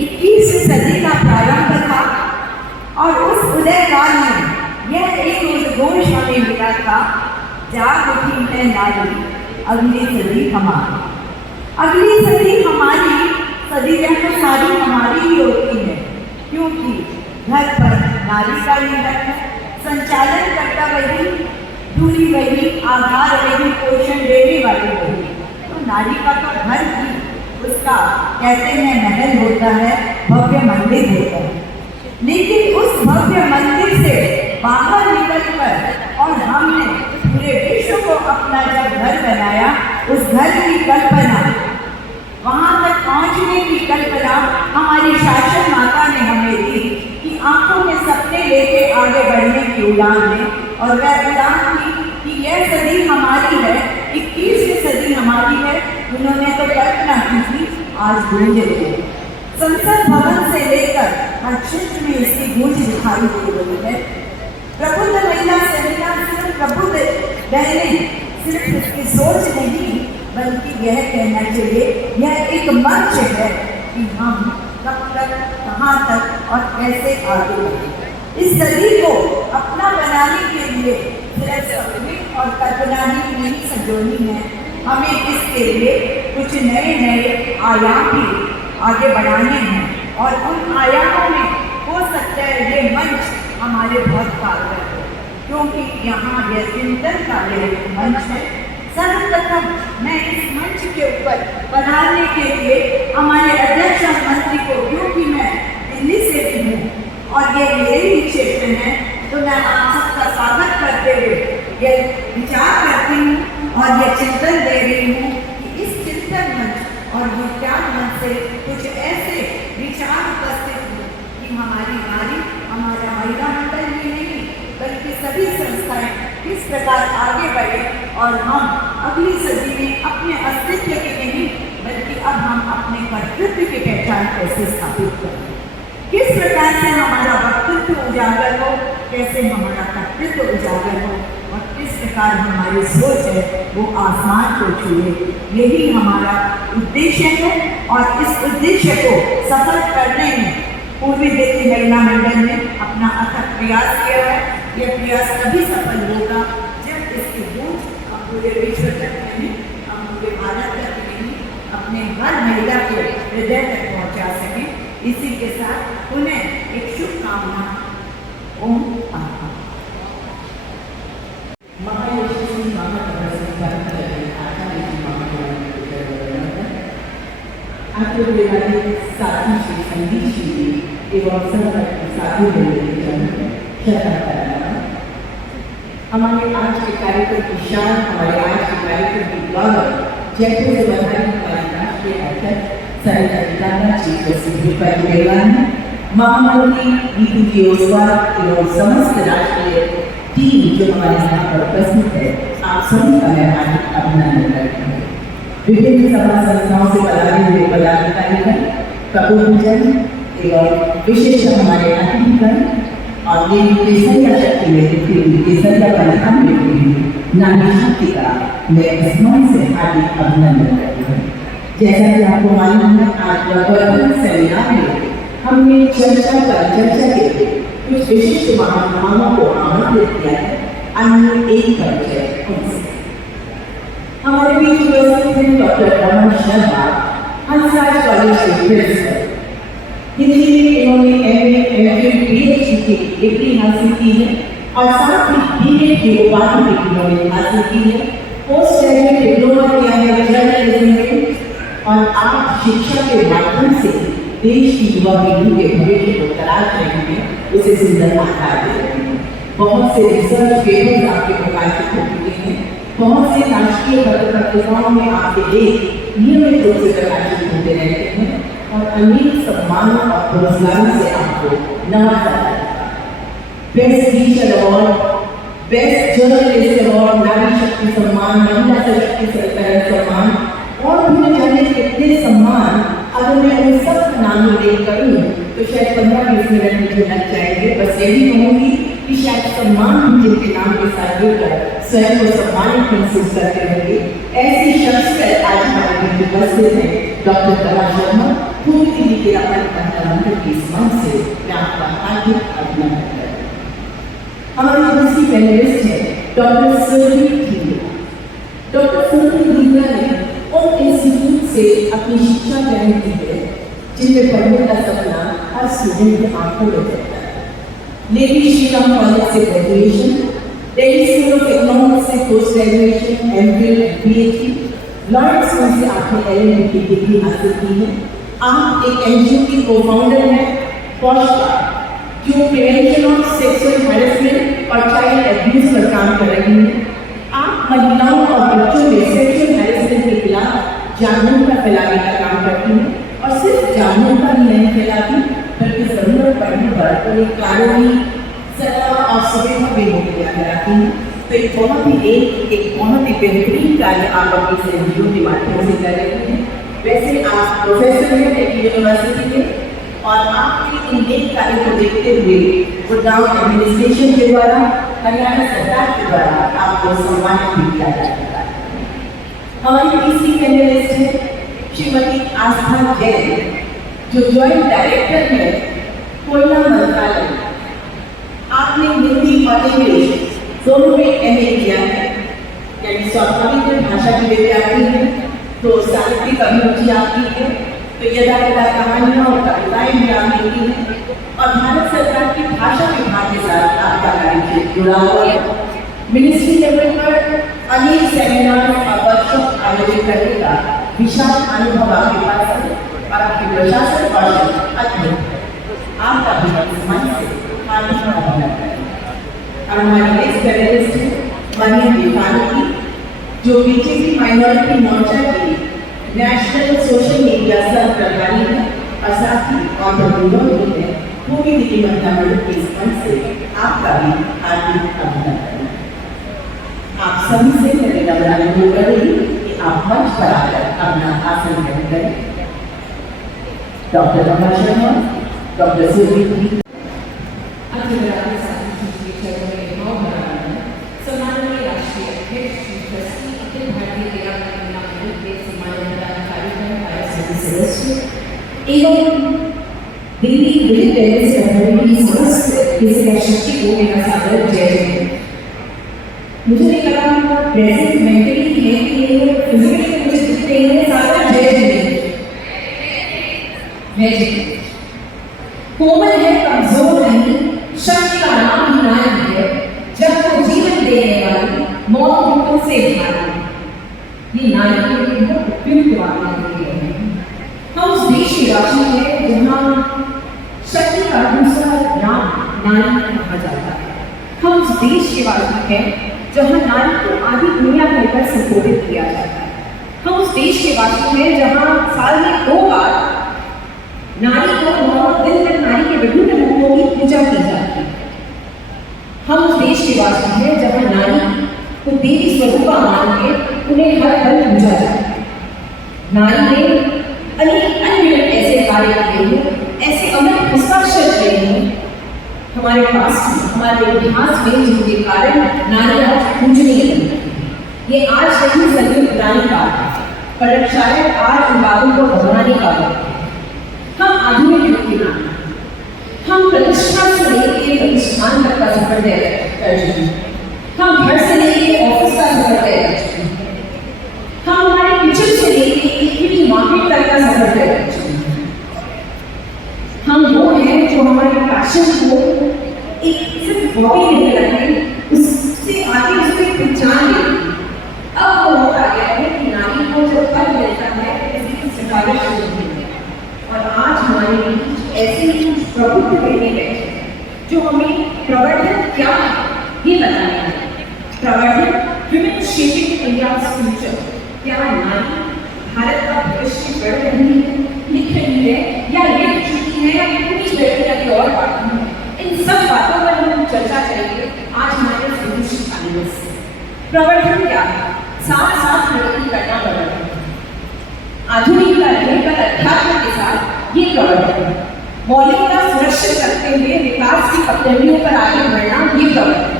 21वीं सदी का प्रारंभ था और उस उदय काल में यह एक उद्घोष हमें मिला था, जाग उठी है नारी अगली सदी हमारी। अगली सदी हमारी, सदी तो सारी हमारी ही होती है, क्योंकि घर पर नारी का ही घर है, संचालन करता वही, दूरी वही, आधार वही, पोषण देने वाली वही। तो नारी का तो घर ही उसका कहते हैं महल होता है, भव्य मंदिर होता है। लेकिन उस भव्य मंदिर से बाहर निकलकर और हमने पूरे विश्व को अपना जब घर बनाया, उस घर की कल्पना, वहाँ तक पहुँचने की कल्पना हमारी शासन माता ने हमें दी कि आंखों में सपने लेके आगे बढ़ने की उड़ान में, और वह उड़ान थी कि यह सदी हमारी है, 21वीं सदी हमारी है। उन्होंने तो कल्पना की थी, आज गूंज रही है। संसद भवन से लेकर हर क्षेत्र में इसकी गूंज दिखाई दे रही है। प्रबुद्ध महिला सेमिनार सिर्फ प्रबुद्ध बहनें, सिर्फ इसकी सोच नहीं, बल्कि यह कहना चाहिए यह एक मंच है कि हम कब तक, कहाँ तक और कैसे आगे बढ़ें। इस सदी को अपना बनाने के लिए सिर्फ सपने और कल्पना ही नहीं संजोनी है, हमें इसके लिए कुछ नए नए आयाम भी आगे बढ़ाने हैं और उन आयामों में हो सकता है ये मंच हमारे बहुत कारगर है, क्योंकि यहाँ यह चिंतन का मंच है। सर्वप्रथम मैं इस मंच के ऊपर पधारने के लिए हमारे अध्यक्ष मंत्री को, क्योंकि मैं दिल्ली से भी हूँ और ये मेरे ही क्षेत्र है, तो मैं आप सबका स्वागत करते हुए यह विचार करती हूँ और यह चिंतन दे रही हूँ कि इस चिंतन मंच और विज्ञान मंच से कुछ ऐसे विचार उपस्थित हों कि हमारी नारी, हमारा महिला मंडल ही नहीं बल्कि सभी संस्थाएं किस प्रकार आगे बढ़े और हम अगली सदी में अपने अस्तित्व के नहीं बल्कि अब हम अपने कर्तव्य की पहचान कैसे स्थापित करें, किस प्रकार से हमारा वक्तव्य उजागर हो, कैसे हमारा कर्तव्य उजागर हो और किस प्रकार हमारी सोच है वो आसमान को छुए। यही हमारा उद्देश्य है और इस उद्देश्य को सफल करने में पूर्वी दिल्ली महिला मंडल ने अपना अथक प्रयास किया है। यह प्रयास तभी सफल होगा जब इसके बोझ हम पूरे विश्व तक नहीं, हम पूरे भारत तक नहीं, अपने हर महिला के हृदय तक पहुंचा सकें। इसी के साथ उन्हें एक शुभकामना। ओम आहा। महायशस्वी आपके विवादित साथी श्री संगीत श्री एवं साथी हमारे आज के कार्यक्रम की शान, हमारे आज के कार्यक्रम की गौरव जयपुर से बधाई हमारे राष्ट्रीय अध्यक्ष सरिता जी को महामंत्री नीतू जी ओसवाल एवं समस्त राष्ट्रीय टीम जो हमारे यहाँ पर उपस्थित है, आप सभी का मैं हार्दिक अभिनंदन करती हूँ। विभिन्न सभा संस्थाओं से पधारे हुए पदाधिकारीगण, प्रबोधन एवं विशेष हमारे अतिथिगण और देवी केसरिया शक्ति में केसरिया परिधान में हुई नारी शक्ति का मैं इस मन से हार्दिक अभिनंदन करती हूँ। जैसा कि आपको मालूम है, आज वर्तमान सेमिनार में हमने चर्चा के कुछ विशिष्ट महानुभावों को आमंत्रित किया है। अन्य एक परिचय उनसे। हमारे बीच उपस्थित हैं डॉक्टर रमन शर्मा, हंसराज कॉलेज के प्रिंसिपल। हिंदी में इन्होंने MA, MPhil, PhD की डिग्री हासिल की है और साथ ही B.Ed की उपाधि भी इन्होंने हासिल की है। पोस्ट ग्रेजुएट डिप्लोमा किया है जर्नलिज्म में और आप शिक्षा के माध्यम से देश की युवा पीढ़ी के भविष्य को तलाश रहे हैं, उसे सुंदर आकार दे रहे हैं। बहुत से रिसर्च पेपर्स आपके प्रकाशित हो चुके हैं, बहुत से राष्ट्रीय पत्रिकाओं में आपके लेख नियमित रूप से प्रकाशित होते रहते हैं और अनेक सम्मानों और पुरस्कारों से आपको नवाजा जाता है। Best teacher award, best journalist award, नारी शक्ति सम्मान, महिला सशक्तिकरण सम्मान और भी जाने कितने सम्मान। अगर मैं उन सब का नाम उल्लेख करूँ तो शायद 15-20 मिनट मुझे लग जाएंगे। बस यही कहूँगी कि शायद सम्मान जिनके नाम के साथ जुड़कर स्वयं को सम्मानित महसूस करते होंगे, ऐसी शख्सियत आज हमारे बीच उपस्थित है। डॉक्टर रमन शर्मा, पूरी दिल्ली के मंत्र की इस मंच से मैं आपका हार्दिक अभिनंदन करती हूँ। हमारी दूसरी पैनलिस्ट है डॉक्टर सुरभि ढींगरा। डॉक्टर सुरभि ढींगरा ने उन इंस्टीट्यूट से अपनी शिक्षा ग्रहण की है जिनमें पढ़ने का सपना हर स्टूडेंट के आंखों में रहता है। लेडी श्रीराम कॉलेज से graduation, Delhi school of economics से post graduation, MPhil, PhD, law school से आपने LLB की डिग्री हासिल की है। आप एक NGO की को-फाउंडर हैं, पॉशका, जो प्रिवेंशन ऑफ सेक्सुअल हैरेसमेंट और चाइल्ड एब्यूज पर काम कर रही हैं। आप महिलाओं और बच्चों में सेक्सुअल हैरेसमेंट के खिलाफ जागरूकता फैलाने का काम करती हैं और सिर्फ जागरूकता ही नहीं फैलाती बल्कि जरूरत पड़ने पर उन्हें कानूनी सलाह और सुविधा भी मुहैया कराती हैं। तो एक बहुत ही बेहतरीन कार्य आप अपनी NGO के माध्यम से कर रहे हैं। वैसे आप प्रोफेसर हैं एक यूनिवर्सिटी में और आपके इन नेक कार्य को देखते हुए गुड़गांव एडमिनिस्ट्रेशन के द्वारा, हरियाणा सरकार के द्वारा आपको सम्मानित भी किया जा चुका है। हमारी तीसरी पैनलिस्ट है श्रीमती आस्था जैन, जो ज्वाइंट डायरेक्टर है कोयला मंत्रालय। आपने हिंदी और इंग्लिश दोनों में MA किया है, यानी स्वाभाविक भाषा की विद्यार्थी है, तो साहित्यिक अभिरुचि आपकी है, तो यदा कदा कहानियाँ और कविताएं भी आपने की हैं और भारत सरकार की भाषा विभाग के साथ आपका कार्य जुड़ा हुआ है। मिनिस्ट्री लेवल पर अनेक सेमिनार और वर्कशॉप आयोजित करने का विशाल अनुभव आपके पास है और आपके प्रशासन कौशल अद्भुत है। आपका भी सम्मान से हार्दिक अभिनंदन है। और हमारी नेक्स्ट पैनलिस्ट है मनिया देवानी, जो बीजेपी माइनॉरिटी मोर्चा की नेशनल सोशल मीडिया सह प्रभारी है और साथ ही ऑन्टरप्रेन्योर भी है। पूरी दिल्ली महिला मंडल के इस मंच से आपका भी हार्दिक अभिनंदन। आप सभी से मैं निवेदन करूंगी कि आप मंच पर आकर अपना आसन ग्रहण करें। डॉक्टर रमन शर्मा, डॉक्टर सुरभि एवं दिल्ली विद टेरेस कम्युनिटी समस्त किसी शक्ति को मेरा सादर जय। मुझे नहीं लगा प्रेजेंट मेंटली है कि ये फिजिकली मुझे दिखते हैं, सादर जय। कोमल है, कमजोर नहीं, शक्ति का नाम ही नायक है, जब वो जीवन देने वाली मौत मुक्तों से भारी। ये नारी के लिए बहुत उपयुक्त वाक्य है। हम उस देश के वासी हैं जहाँ शक्ति का दूसरा नाम नारी कहा जाता है। हम उस देश के वासी हैं जहाँ नारी को आधी दुनिया कहकर संबोधित किया जाता है। हम उस देश के वासी हैं जहाँ साल में 2 बार नारी को 9 दिन तक नारी के विभिन्न रूपों की पूजा की जाती है। हम उस देश के वासी हैं जहाँ नारी को देवी स्वरूपा मान के उन्हें हर पल पूजा जाता है। नारी ने अनेक अन्य ऐसे कार्य किए हैं, ऐसे अमर हस्ताक्षर किए हैं हमारे पास, हमारे इतिहास में, जिनके कारण नारी आज पूजनीय है। ये आज नहीं सदियों पुरानी बात है, पर शायद आज उन बातों को दोहराने का वक्त है। हम आधुनिक युग के नाम, हम प्रतिष्ठा से लेकर प्रतिष्ठान तक का सफर तय कर चुके हैं। हम घर से लेकर ऑफिस का सफर तय कर चुके हैं। हम हमारे किचन से लेकर इतनी मार्केट तक का सफर तय कर चुके हैं। हम वो हैं जो हमारे पैशन को एक सिर्फ हॉबी नहीं रखते, उससे आगे उसको पहचान लेते। अब वो मौका आ गया है कि नारी को जब पद मिलता है किसी की सिफारिश होती है। और आज हमारे बीच ऐसे ही प्रबुद्ध बेटे बैठे जो हमें प्रवर्धन क्या है ये बताने हैं। प्रवर्धन विमेन शेपिंग इंडियाज फ्यूचर, क्या नारी भारत का भविष्य बढ़ रही है, लिख रही है या लिख चुकी है या लिखनी बैठी अभी और बाकी है। इन सब बातों पर हम चर्चा करेंगे आज हमारे सदस्य पैनल से। प्रवर्धन क्या है? साथ साथ प्रगति करना प्रवर्धन। आधुनिकता रहने पर अध्यात्म के साथ ये प्रवर्तन, मौलिकता सुरक्षित करते हुए विकास की पटरियों पर आगे बढ़ना ये प्रवर्तन।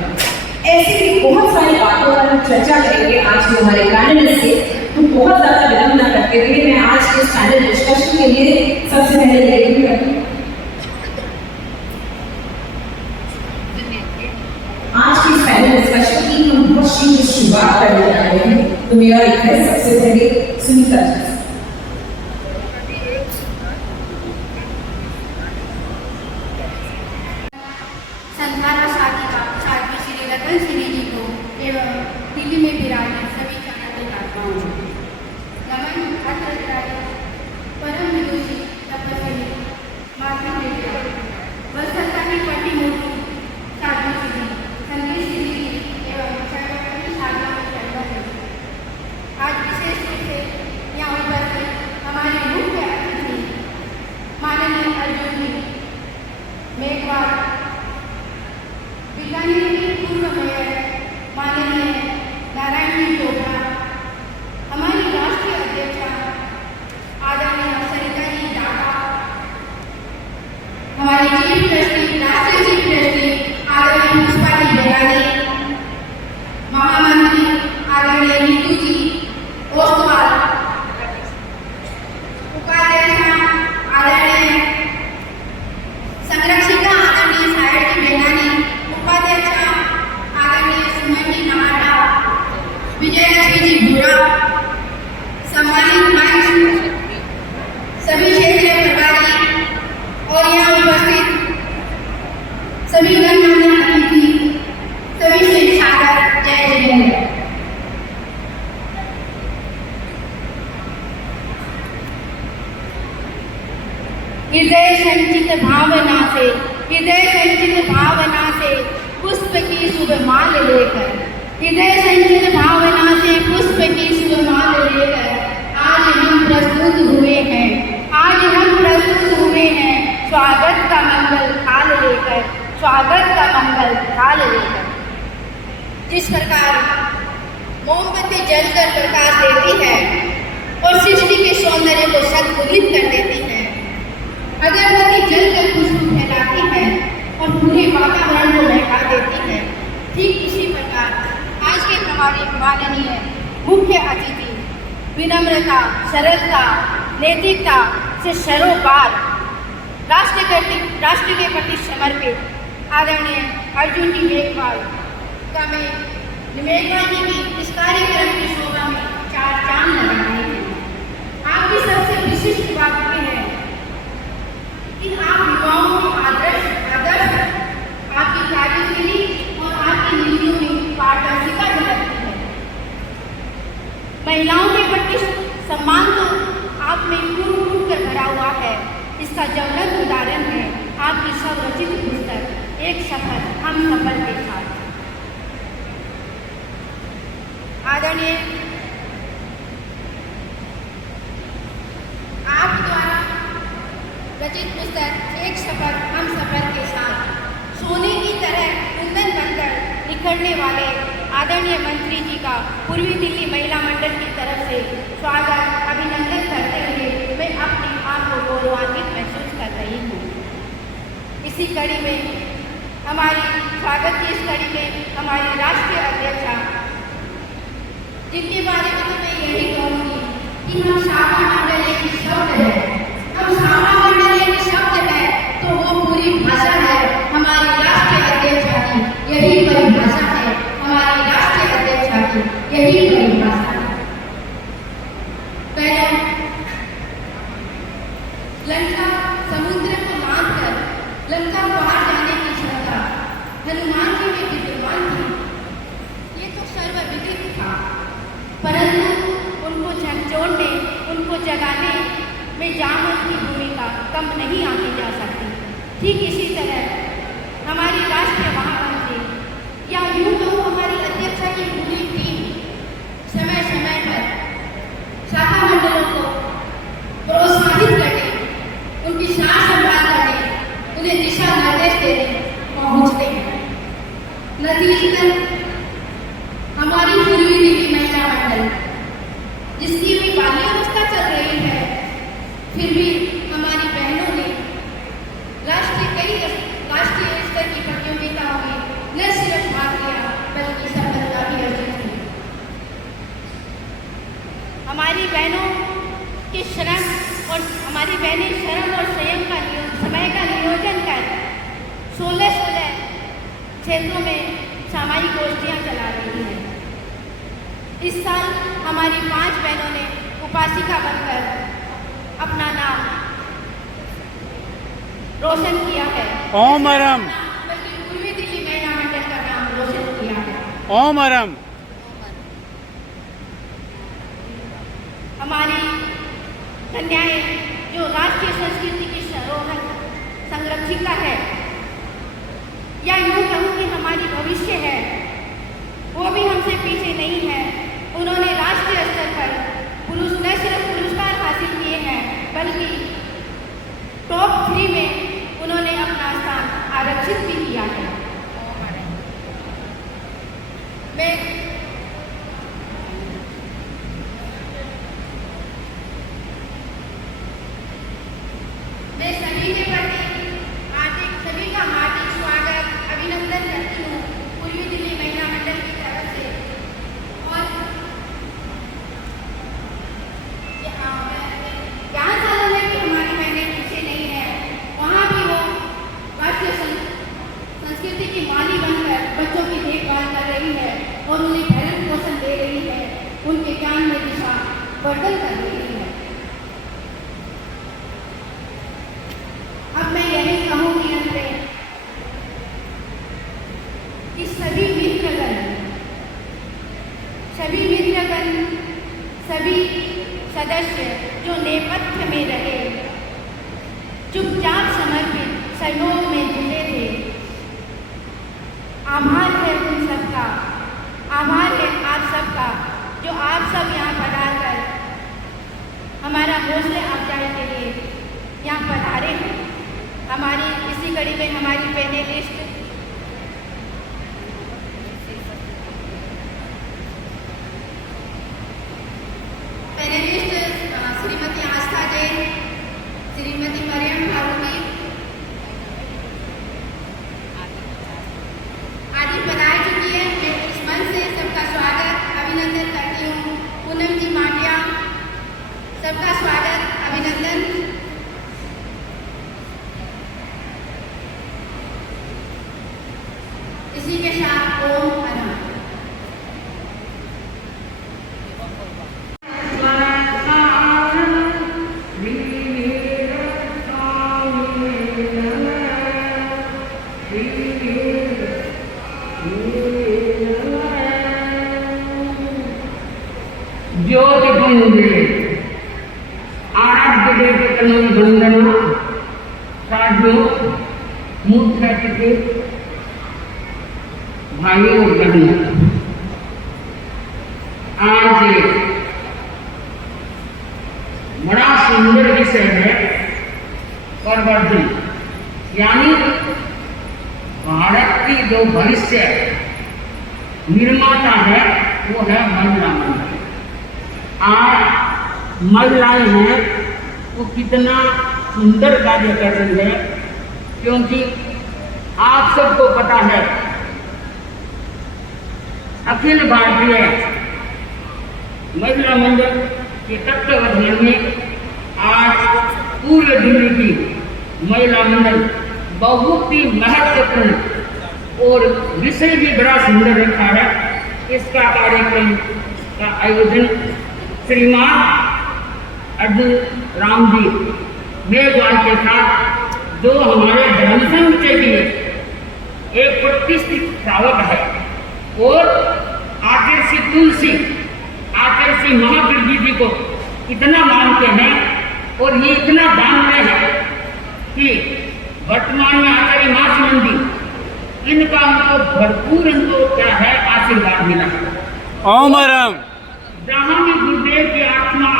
ऐसी भी बहुत सारी बातों पर हम चर्चा करेंगे आज के हमारे पैनल से। तो बहुत ज़्यादा विलंब न करते हुए मैं आज के पैनल डिस्कशन के लिए सबसे पहले रेडी करती हूँ। आज के पैनल डिस्कशन की हम बहुत शीघ्र शुरुआत करने जा रहे हैं। तो मेरा रिक्वेस्ट सबसे पहले सुनीता जी। दिल्ली में विराजे सभी चाहते दाताओं नमन अर्थाचार्य परम विदुषी तपस्वी मातृ देवता वत्सलता की पटी मूर्ति साधु सिद्धि संगीत सिद्धि एवं सर्वकर्मी साधना में चलता है। आज विशेष रूप से यहाँ उपस्थित हमारे मुख्य अतिथि माननीय अर्जुन जी मेघवाल, बीकानेर के पूर्व मेयर माननीय नारायण जी चोपड़ा, हमारी राष्ट्रीय अध्यक्षा आदरणीय सरिता जी डाका, हमारी चीफ ट्रस्टी, राष्ट्रीय चीफ ट्रस्टी आदरणीय पुष्पा जी बेलानी, महामंत्री आदरणीय नीतू जी ओसवाल, उपाध्यक्षा आदरणीय संरक्षिका आदरणीय सायर जी बेलानी, उपाध्यक्षा आदरणीय सुमन जी नमाटा, विजयलक्ष्मी जी भूरा, सम्मानित मंच, सभी क्षेत्रीय प्रभारी और यहाँ उपस्थित सभी गणमान्य अतिथि, सभी शिक्षागण, जय जय। हृदय संचित भावना से पुष्प की शुभ माल लेकर, हृदय संचित भावना से पुष्प की शुभ माल लेकर आज हम प्रस्तुत हुए हैं, आज हम प्रस्तुत हुए हैं स्वागत का मंगल थाल लेकर, स्वागत का मंगल थाल लेकर। जिस प्रकार मोमबत्ती जलकर प्रकाश देती है और सृष्टि के सौंदर्य को संतुलित कर देती है, अगरबत्ती जलकर खुशबू फैलाती है और पूरे वातावरण को महका देती है, ठीक उसी प्रकार आज के हमारे माननीय मुख्य अतिथि विनम्रता, सरलता, नैतिकता से सरोपार राष्ट्र के प्रति समर्पित आदरणीय अर्जुन जी मेघवाल का मैं मेघवाल जी की इस कार्यक्रम की शोभा में 4 चांद लगाए हैं। आपकी सबसे विशिष्ट बात यह है कि आप युवाओं को आदर्श आपकी कार्यशैली और आपकी नीतियों में पारदर्शिता झलकती है। महिलाओं के प्रति सम्मान तो आप में कूट कर भरा हुआ है। इसका ज्वलंत उदाहरण है आपकी स्वरचित पुस्तक एक सफर हम सफर के साथ। आदरणीय आप द्वारा रचित पुस्तक एक सफर हम सफर के साथ सोने की तरह कुंदन बनकर निखरने वाले आदरणीय मंत्री जी का पूर्वी दिल्ली महिला मंडल की तरफ से स्वागत अभिनंदन करते हुए मैं अपने आप को गौरवान्वित महसूस कर रही हूँ। इसी कड़ी में हमारी स्वागत की इस कड़ी में हमारी राष्ट्रीय अध्यक्षा, जिनके बारे में तो मैं यही कहूँगी कि हम शाखा मंडल एक शब्द है, हम शाखा मंडल एक शब्द है तो वो पूरी भाषा है। हमारी राष्ट्रीय अध्यक्षा की यही परिभाषा है, हमारी राष्ट्रीय अध्यक्षा की यही परिभाषा है। लंका समुद्र को लांघकर लंका पार जाने की क्षमता हनुमान जी में विद्यमान थी, ये तो सर्वविदित था। परंतु उनको झकझोरने, उनको जगाने में जामवंत की भूमिका कम नहीं आंकी जा सकती। ठीक इसी तरह हमारी राष्ट्रीय महामंत्री या यूं कहूँ हमारी अध्यक्षा की पूरी टीम समय समय पर शाखा मंडलों को प्रोत्साहित करने, उनकी सार संभाल करने, उन्हें दिशा निर्देश देने पहुँचते हैं। नतीजतन हमारी पूर्वी दिल्ली महिला मंडल जिसकी भी बाल्यावस्था चल रही है, फिर भी हमारी बहनों ने राष्ट्रीय स्तर की प्रतियोगिताओं में न सिर्फ भाग लिया बल्कि सफलता भी अर्जित की। हमारी बहनों के श्रम और हमारी बहनें श्रम और संयम का समय का नियोजन कर 16 क्षेत्रों में सामाजिक गोष्ठियाँ चला रही हैं। इस साल हमारी 5 बहनों ने उपासिका बनकर अपना नाम रोशन किया है। ओम अरम, बल्कि पूर्वी दिल्ली महिला मंडल का नाम रोशन किया है। ओम अरम। हमारी कन्याएं जो राष्ट्रीय संस्कृति की सरोहर संरक्षिका है, या यूँ कहूँ कि हमारी भविष्य है, वो भी हमसे पीछे नहीं है। उन्होंने राष्ट्रीय स्तर पर न सिर्फ पुरस्कार हासिल किए हैं बल्कि टॉप 3 में उन्होंने अपना स्थान आरक्षित भी किया है। मैं सभी के प्रति सभी का हार्दिक स्वागत अभिनंदन करती हूँ पूर्वी दिल्ली महिला मंडल की तरफ से। और यहाँ सालों में भी हमारी बहनें पीछे नहीं है, वहाँ भी वो राष्ट्रीय संस्कृति की माली बनकर बच्चों की देखभाल कर रही है और उन्हें भरण पोषण दे रही है, उनके ज्ञान में दिशा वर्धन कर रही है। अब मैं यही कहूँगी अंत में कि सभी मित्रगण, सभी सदस्य जो नेपथ्य में रहे, चुपचाप समर्पित सहयोग में जुटे थे, आभार है उन सबका, आभार है आप सबका जो आप सब यहाँ पधार कर हमारा हौसले अफजाई के लिए यहाँ पधारे हैं। हमारी इसी कड़ी में हमारी पैनलिस्ट श्रीमती आस्था जैन, श्रीमती मरियम फारूकी आदि पधार चुकी है। मैं इस मंच से सबका स्वागत अभिनंदन करती हूँ। पूनम जी माटिया, सबका स्वागत अभिनंदन। इंद्रिय आराध्य देव कलम वंदना साधुओं मूर्खा के भाइयों और बहनों, आज बड़ा सुंदर विषय है प्रवर्धन, यानी भारत की जो भविष्य निर्माता है वो है महिला मंडल। आज महिलाएं हैं वो कितना सुंदर कार्य कर रही है, क्योंकि आप सबको पता है अखिल भारतीय महिला मंडल के तत्वावधान में आज पूरे दिल्ली की महिला मंडल बहुत ही महत्वपूर्ण और विषय भी बड़ा सुंदर रखा है। इसका कार्यक्रम का आयोजन श्रीमान अब्दुल राम जी मेजबान के साथ, जो हमारे धर्म संघ के लिए एक प्रतिष्ठित श्रावक है और आचार्य श्री तुलसी आचार्य श्री महावीर जी को इतना मानते हैं और ये इतना जानते हैं कि वर्तमान में आचार्य माचमन जी इनका उनको भरपूर इनको क्या है आशीर्वाद मिला है। ओमरम जहाँ भी गुरुदेव की आत्मा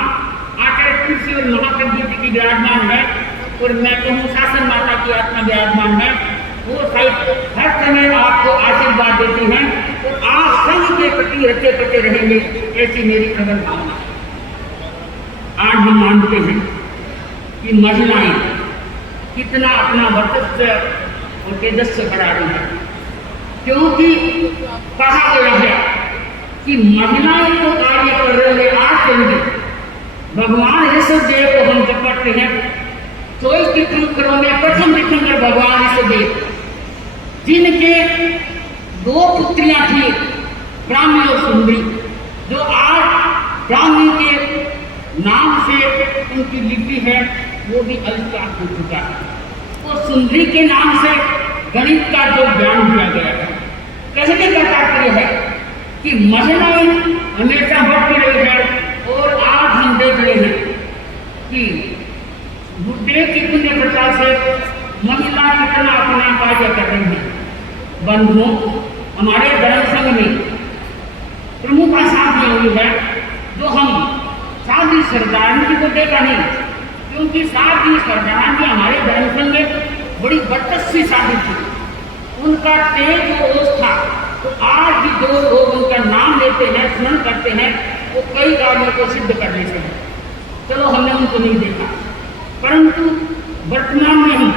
आचार्य तुलसी और महावीर जी की विराजमान है और मैं कहूँ शासन माता की आत्मा विराजमान है, वो हर समय आपको आशीर्वाद देती हैं और आप संघ के प्रति रचे पटे रहेंगे, ऐसी मेरी प्रबल भावना है। आज हम मानते हैं कि महिलाएं कितना अपना वर्चस्व और तेजस्व बढ़ा रही है, क्योंकि कहा गया है कि महिलाएं तो कार्य कर रहे हैं। आज करेंगे भगवान ऋषभ देव को हम जब पढ़ते हैं 24 तीर्थंकरों में प्रथम तीर्थंकर भगवान ऋषभ देव, जिनके 2 पुत्रियां थी ब्राह्मी और सुंदरी, जो आज ब्राह्मी के नाम से उनकी लिपि है वो भी अविष्कार हो चुका है। तो सुंदरी के नाम से गणित का जो ज्ञान दिया गया है, कहने का तात्पर्य है कि महिलाएं हमेशा बढ़ती रही है। और आज हम देख रहे हैं कि गुरुदेव की पुण्य कृपा से महिला कितना अपना कार्य कर रही है। बंधुओं, हमारे धर्म संघ में प्रमुख साधना हुई है, जो हम साध्वी सरदारन जी को देखा नहीं, क्योंकि साध्वी सरदारन जी हमारे धर्म संघ में बड़ी वर्चस्वी साधु थी, उनका तेज ओज था। तो आज भी जो लोग उनका नाम लेते हैं, स्मरण करते हैं, वो कई कार्यों को सिद्ध कर लेते हैं। चलो हमने उनको नहीं देखा, परंतु वर्तमान में हम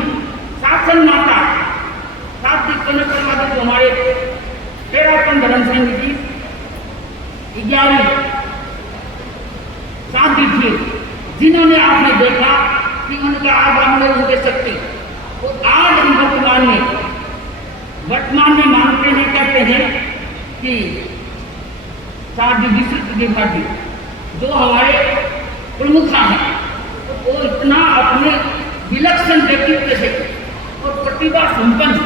शासन माता साध्वी कनक जो हमारे तेरापन धर्म संघ की 11 साध्वी थी, जिन्होंने आपने देखा कि उनका आभार में उनके शक्ति, तो आज हम वर्तमान में मानते हैं, कहते हैं कि साध्वी विशिष्ट त्रिपाठी जो हमारे प्रमुख हैं, तो वो इतना अपने विलक्षण व्यक्तित्व से और प्रतिभा संपन्न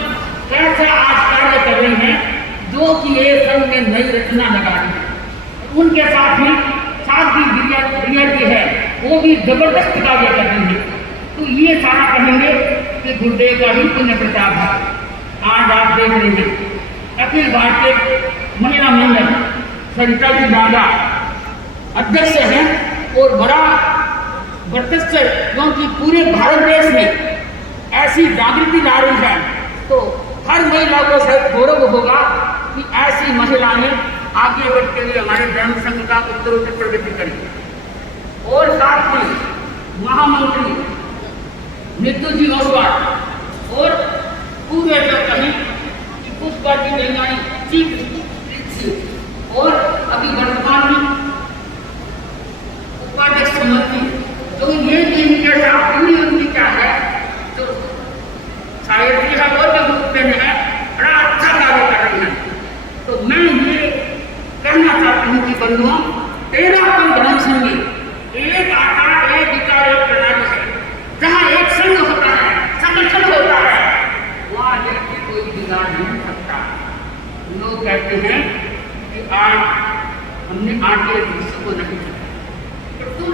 कैसा आज कार्य कर रहे हैं, जो कि ये संघ में नई रचना लगा रही है। उनके साथ ही साध्वी बिरिया जी है, वो भी जबरदस्त कार्य कर रही है। तो ये सारा कहेंगे कि गुरुदेव का ही पुण्य प्रताप है। आज आप देख रहे हैं अखिल भारतीय महिला मंडल सरिता जी दादा अध्यक्ष हैं और बड़ा वर्चस्व, क्योंकि पूरे भारत देश में ऐसी जागृति ला रही है, तो हर महिला को शायद गौरव होगा कि ऐसी महिलाएं आगे बढ़ते हुए हमारे धर्म संघ का उत्तरोत्तर प्रगति करें। और साथ में महामंत्री मृत्यु जी ओसवाल और पूरे जो कहीं कि पुष्पा जी बेंगाई चीफ और अभी वर्तमान में उपाध्यक्ष मंत्री, तो ये इनके साथ पूरी उनकी क्या है, तो शायद है और जो ग्रुप में है, बड़ा अच्छा कार्य कर रही है। तो मैं ये कहना चाहती हूँ कि बंधुओं, 13 धर्म संघ एक आकार, एक विचार, एक प्रणाली है। जहाँ एक संघ होता है, संगठन होता है, वहाँ कोई बिगाड़ नहीं सकता। लोग कहते हैं कि आज हमने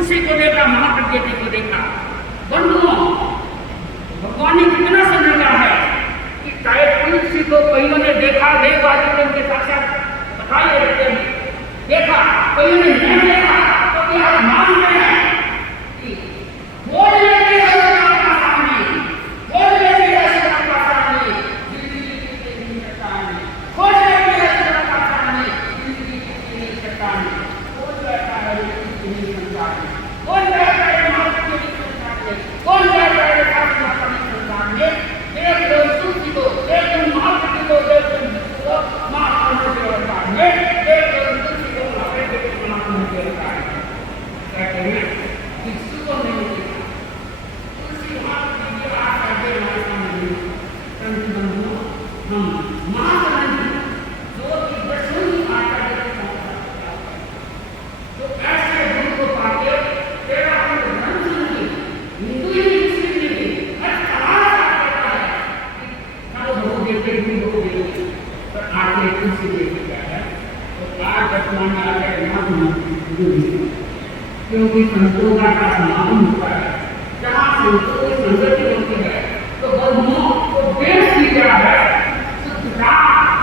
तुलसी को देखा, महाप्रज्ञति को देखा। बंधुओं, भगवान ने कितना समझा है कि चाहे तुलसी को कईयों ने देखा, देववादी उनके साक्षात बताए रहते हैं, देखा, कईयों ने नहीं देखा, तो क्या मान रहे हैं कि बोल लेते हैं आपका सामने, बोल लेते हैं आपका सामने, जिंदगी की चट्टान, खोज लेते हैं आपका सामने, जिंदगी की चट्टान, खोज लेता है जिंदगी की चट्टान, कौन कहता है महात्मा की चट्टान, कौन कहता है महात्मा की चट्टान में एक दो तुलसी को, एक दो महात्मा को, एक दो महात्मा के अवतार में, एक दो तुलसी को महात्मा के अवतार में कहते हैं कि सुबह नहीं देखा तुलसी महात्मा की आशा दे महात्मा नहीं संत बंधु हम महात्मा जो कि दशमी आशा दे तो ऐसे गुरु को पाके तेरा हम धर्म सुनिए हिंदू ही मुस्लिम नहीं अच्छा कहता है कि भोग देते ही भोग देते पर आगे तुलसी देते क्या है तो आज वर्तमान में आकर महात्मा क्योंकि संतों का समागम होता है, जहाँ संतों की संगति होती है तो बंधुओं को देश की क्या है शुद्धता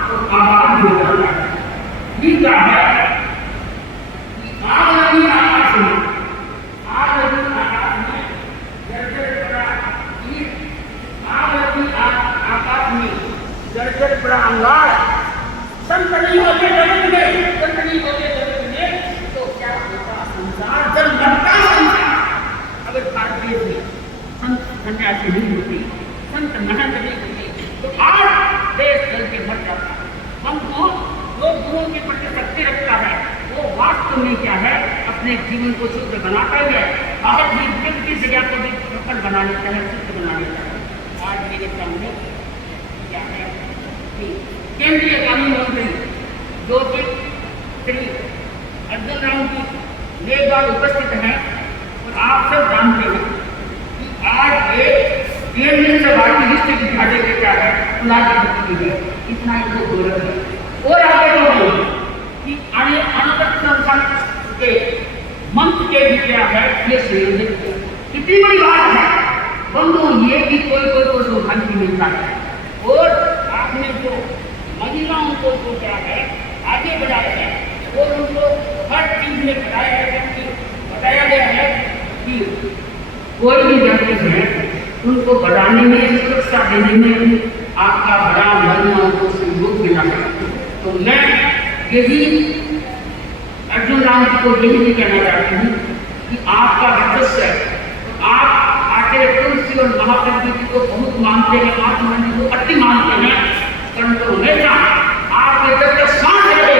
और आवाज हो जाता है। ये क्या है कि आग लगी आकाश में, आग लगी आकाश में, जर्जर पड़ा आग लगी आकाश में, जर्जर पड़ा अंगार, संतनी होते जगत में, संतनी होते जगत में, तो क्या होता संसार जब लगता संसार अगर भारतीय में संत सन्यासी नहीं होती, संत महंत नहीं होती तो आज देश जल के मर जाता है। हमको जो गुरुओं के प्रति शक्ति रखता है वो वास्तव में क्या है अपने जीवन को शुद्ध बनाता है और भी की जगह को भी सफल बना लेता है, शुद्ध बना लेता है। आज मेरे सामने क्या है कि केंद्रीय कानून मंत्री जो कि श्री अर्जुन राम जी मेघवाल उपस्थित हैं और आप सब जानते हैं कि आज एक केंद्र से भारतीय हिस्ट्री की घाटे के क्या है की है, इतना इनको गौरव है। और आगे तो कि अनागत संस्थान के मंत्र के भी क्या है ये संयोजित कितनी बड़ी बात है बंधु, ये भी कोई को सौभाग्य मिलता है। और आपने जो महिलाओं को जो क्या है आगे बढ़ाया है और उनको हर चीज में बताया गया है कि कोई भी व्यक्ति है उनको बढ़ाने में, सुरक्षा देने में आपका बड़ा बनना उनको सहयोग मिला है। तो मैं यही अर्जुन राम जी को यही भी कहना चाहती हूँ कि आपका वर्चस्व है, तो आप आखिर तुलसी और महाप्रभु जी को बहुत मानते हैं, महात्मा जी को अति मानते हैं, परंतु हमेशा आपके जब तक सांस रहे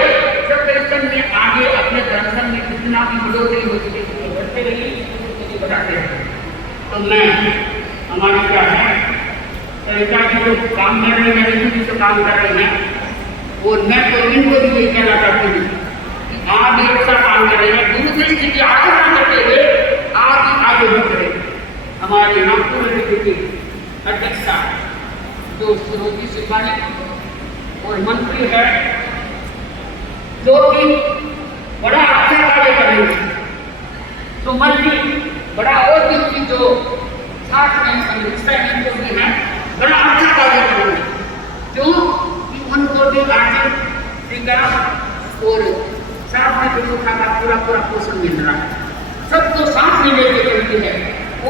जब तक में आगे अपने दर्शन में कितना भी बढ़ोतरी होती है बढ़ते रहिए बताते हैं। तो मैं हमारी क्या है सरिता जी जो काम कर रहे हैं, मेरे जो काम कर रहे हैं, और मैं तो इनको भी यही कहना चाहती हूँ कि आप भी अच्छा काम कर रहे हैं, दूसरी चीज आगे करते हुए आप भी आगे बढ़ रहे। हमारे नागपुर की अध्यक्षा जो सरोजी सिपाही और मंत्री है जो कि बड़ा अच्छा कार्य कर रहे हैं, तो मंत्री बड़ा और भी जो साथ में जो भी है बड़ा अच्छा कार्य कर रहे हैं, जो कि उनको भी आर्थिक श्रृंखला और साथ में जो का पूरा पोषण मिल रहा है, सबको साथ में लेके चलती है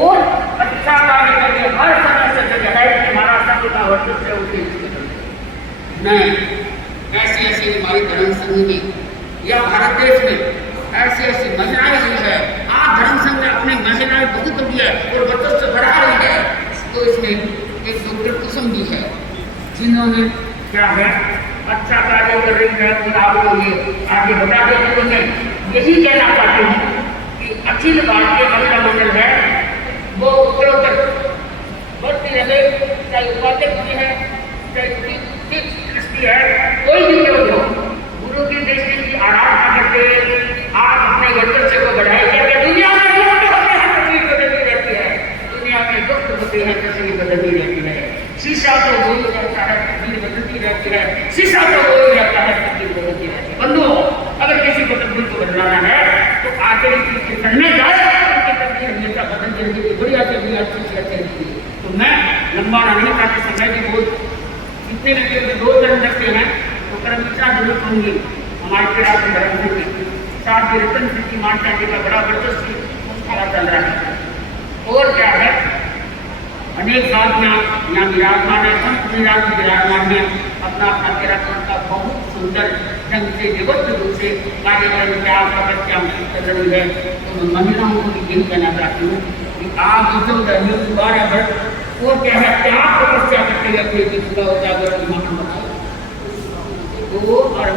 और अच्छा कार्य करके हर समय से जगह है कि हमारा सत्य का वर्चस्व है उनके मैं ऐसी हमारी धर्म संघ में या भारत देश में ऐसी महिलाएं हुई है। आज धर्म संघ ने अपनी महिलाएं बहुत दिया है और वर्चस्व बढ़ा रही है। तो इसमें एक डॉक्टर कुसुम भी है जिन्होंने क्या है अच्छा कार्य कर रही है और आपको ये आगे बता देते तो मैं यही कहना चाहती हूँ कि अखिल भारतीय महिला मंडल है वो उत्तरोत्तर बढ़ती रहे, चाहे उपाध्यक्ष भी है चाहे दृष्टि है, कोई भी क्यों हो गुरु की दृष्टि की आराधना करके आप अपने वर्चस्व को बढ़ाए करके दुनिया में दुष्ट होते हैं तस्वीर बदलती रहती है, दुनिया में दुष्ट होते हैं तस्वीर बदलती रहती है, शीशा तो वही रहता है तस्वीर बदलती रहती है, शीशा तो वही रहता है तस्वीर बदलती रहती है। बंधुओं, अगर किसी को तस्वीर को बदलाना है तो आखिर करने जाए जितने भी केवल 2 धर्म रखते हैं तो कर्मचा जरूर होंगे हमारे सनातन धर्म से भी। साथ ही रतन सिंह की माता जी का बड़ा वर्चस्व पता चल रहा है। और क्या है, अनेक साथियाँ यहाँ विराजमान है, संत विराजमान है, अपना अपना कार्यक्रम का बहुत सुंदर ढंग से व्यवस्थित रूप से कार्यक्रम क्या तपस्या कर रही है। तो मैं महिलाओं को भी यही कहना चाहती हूँ कि आप जो दोबारा भर वो क्या है, क्या तपस्या करते हुए अपने पूरा होता है। तो और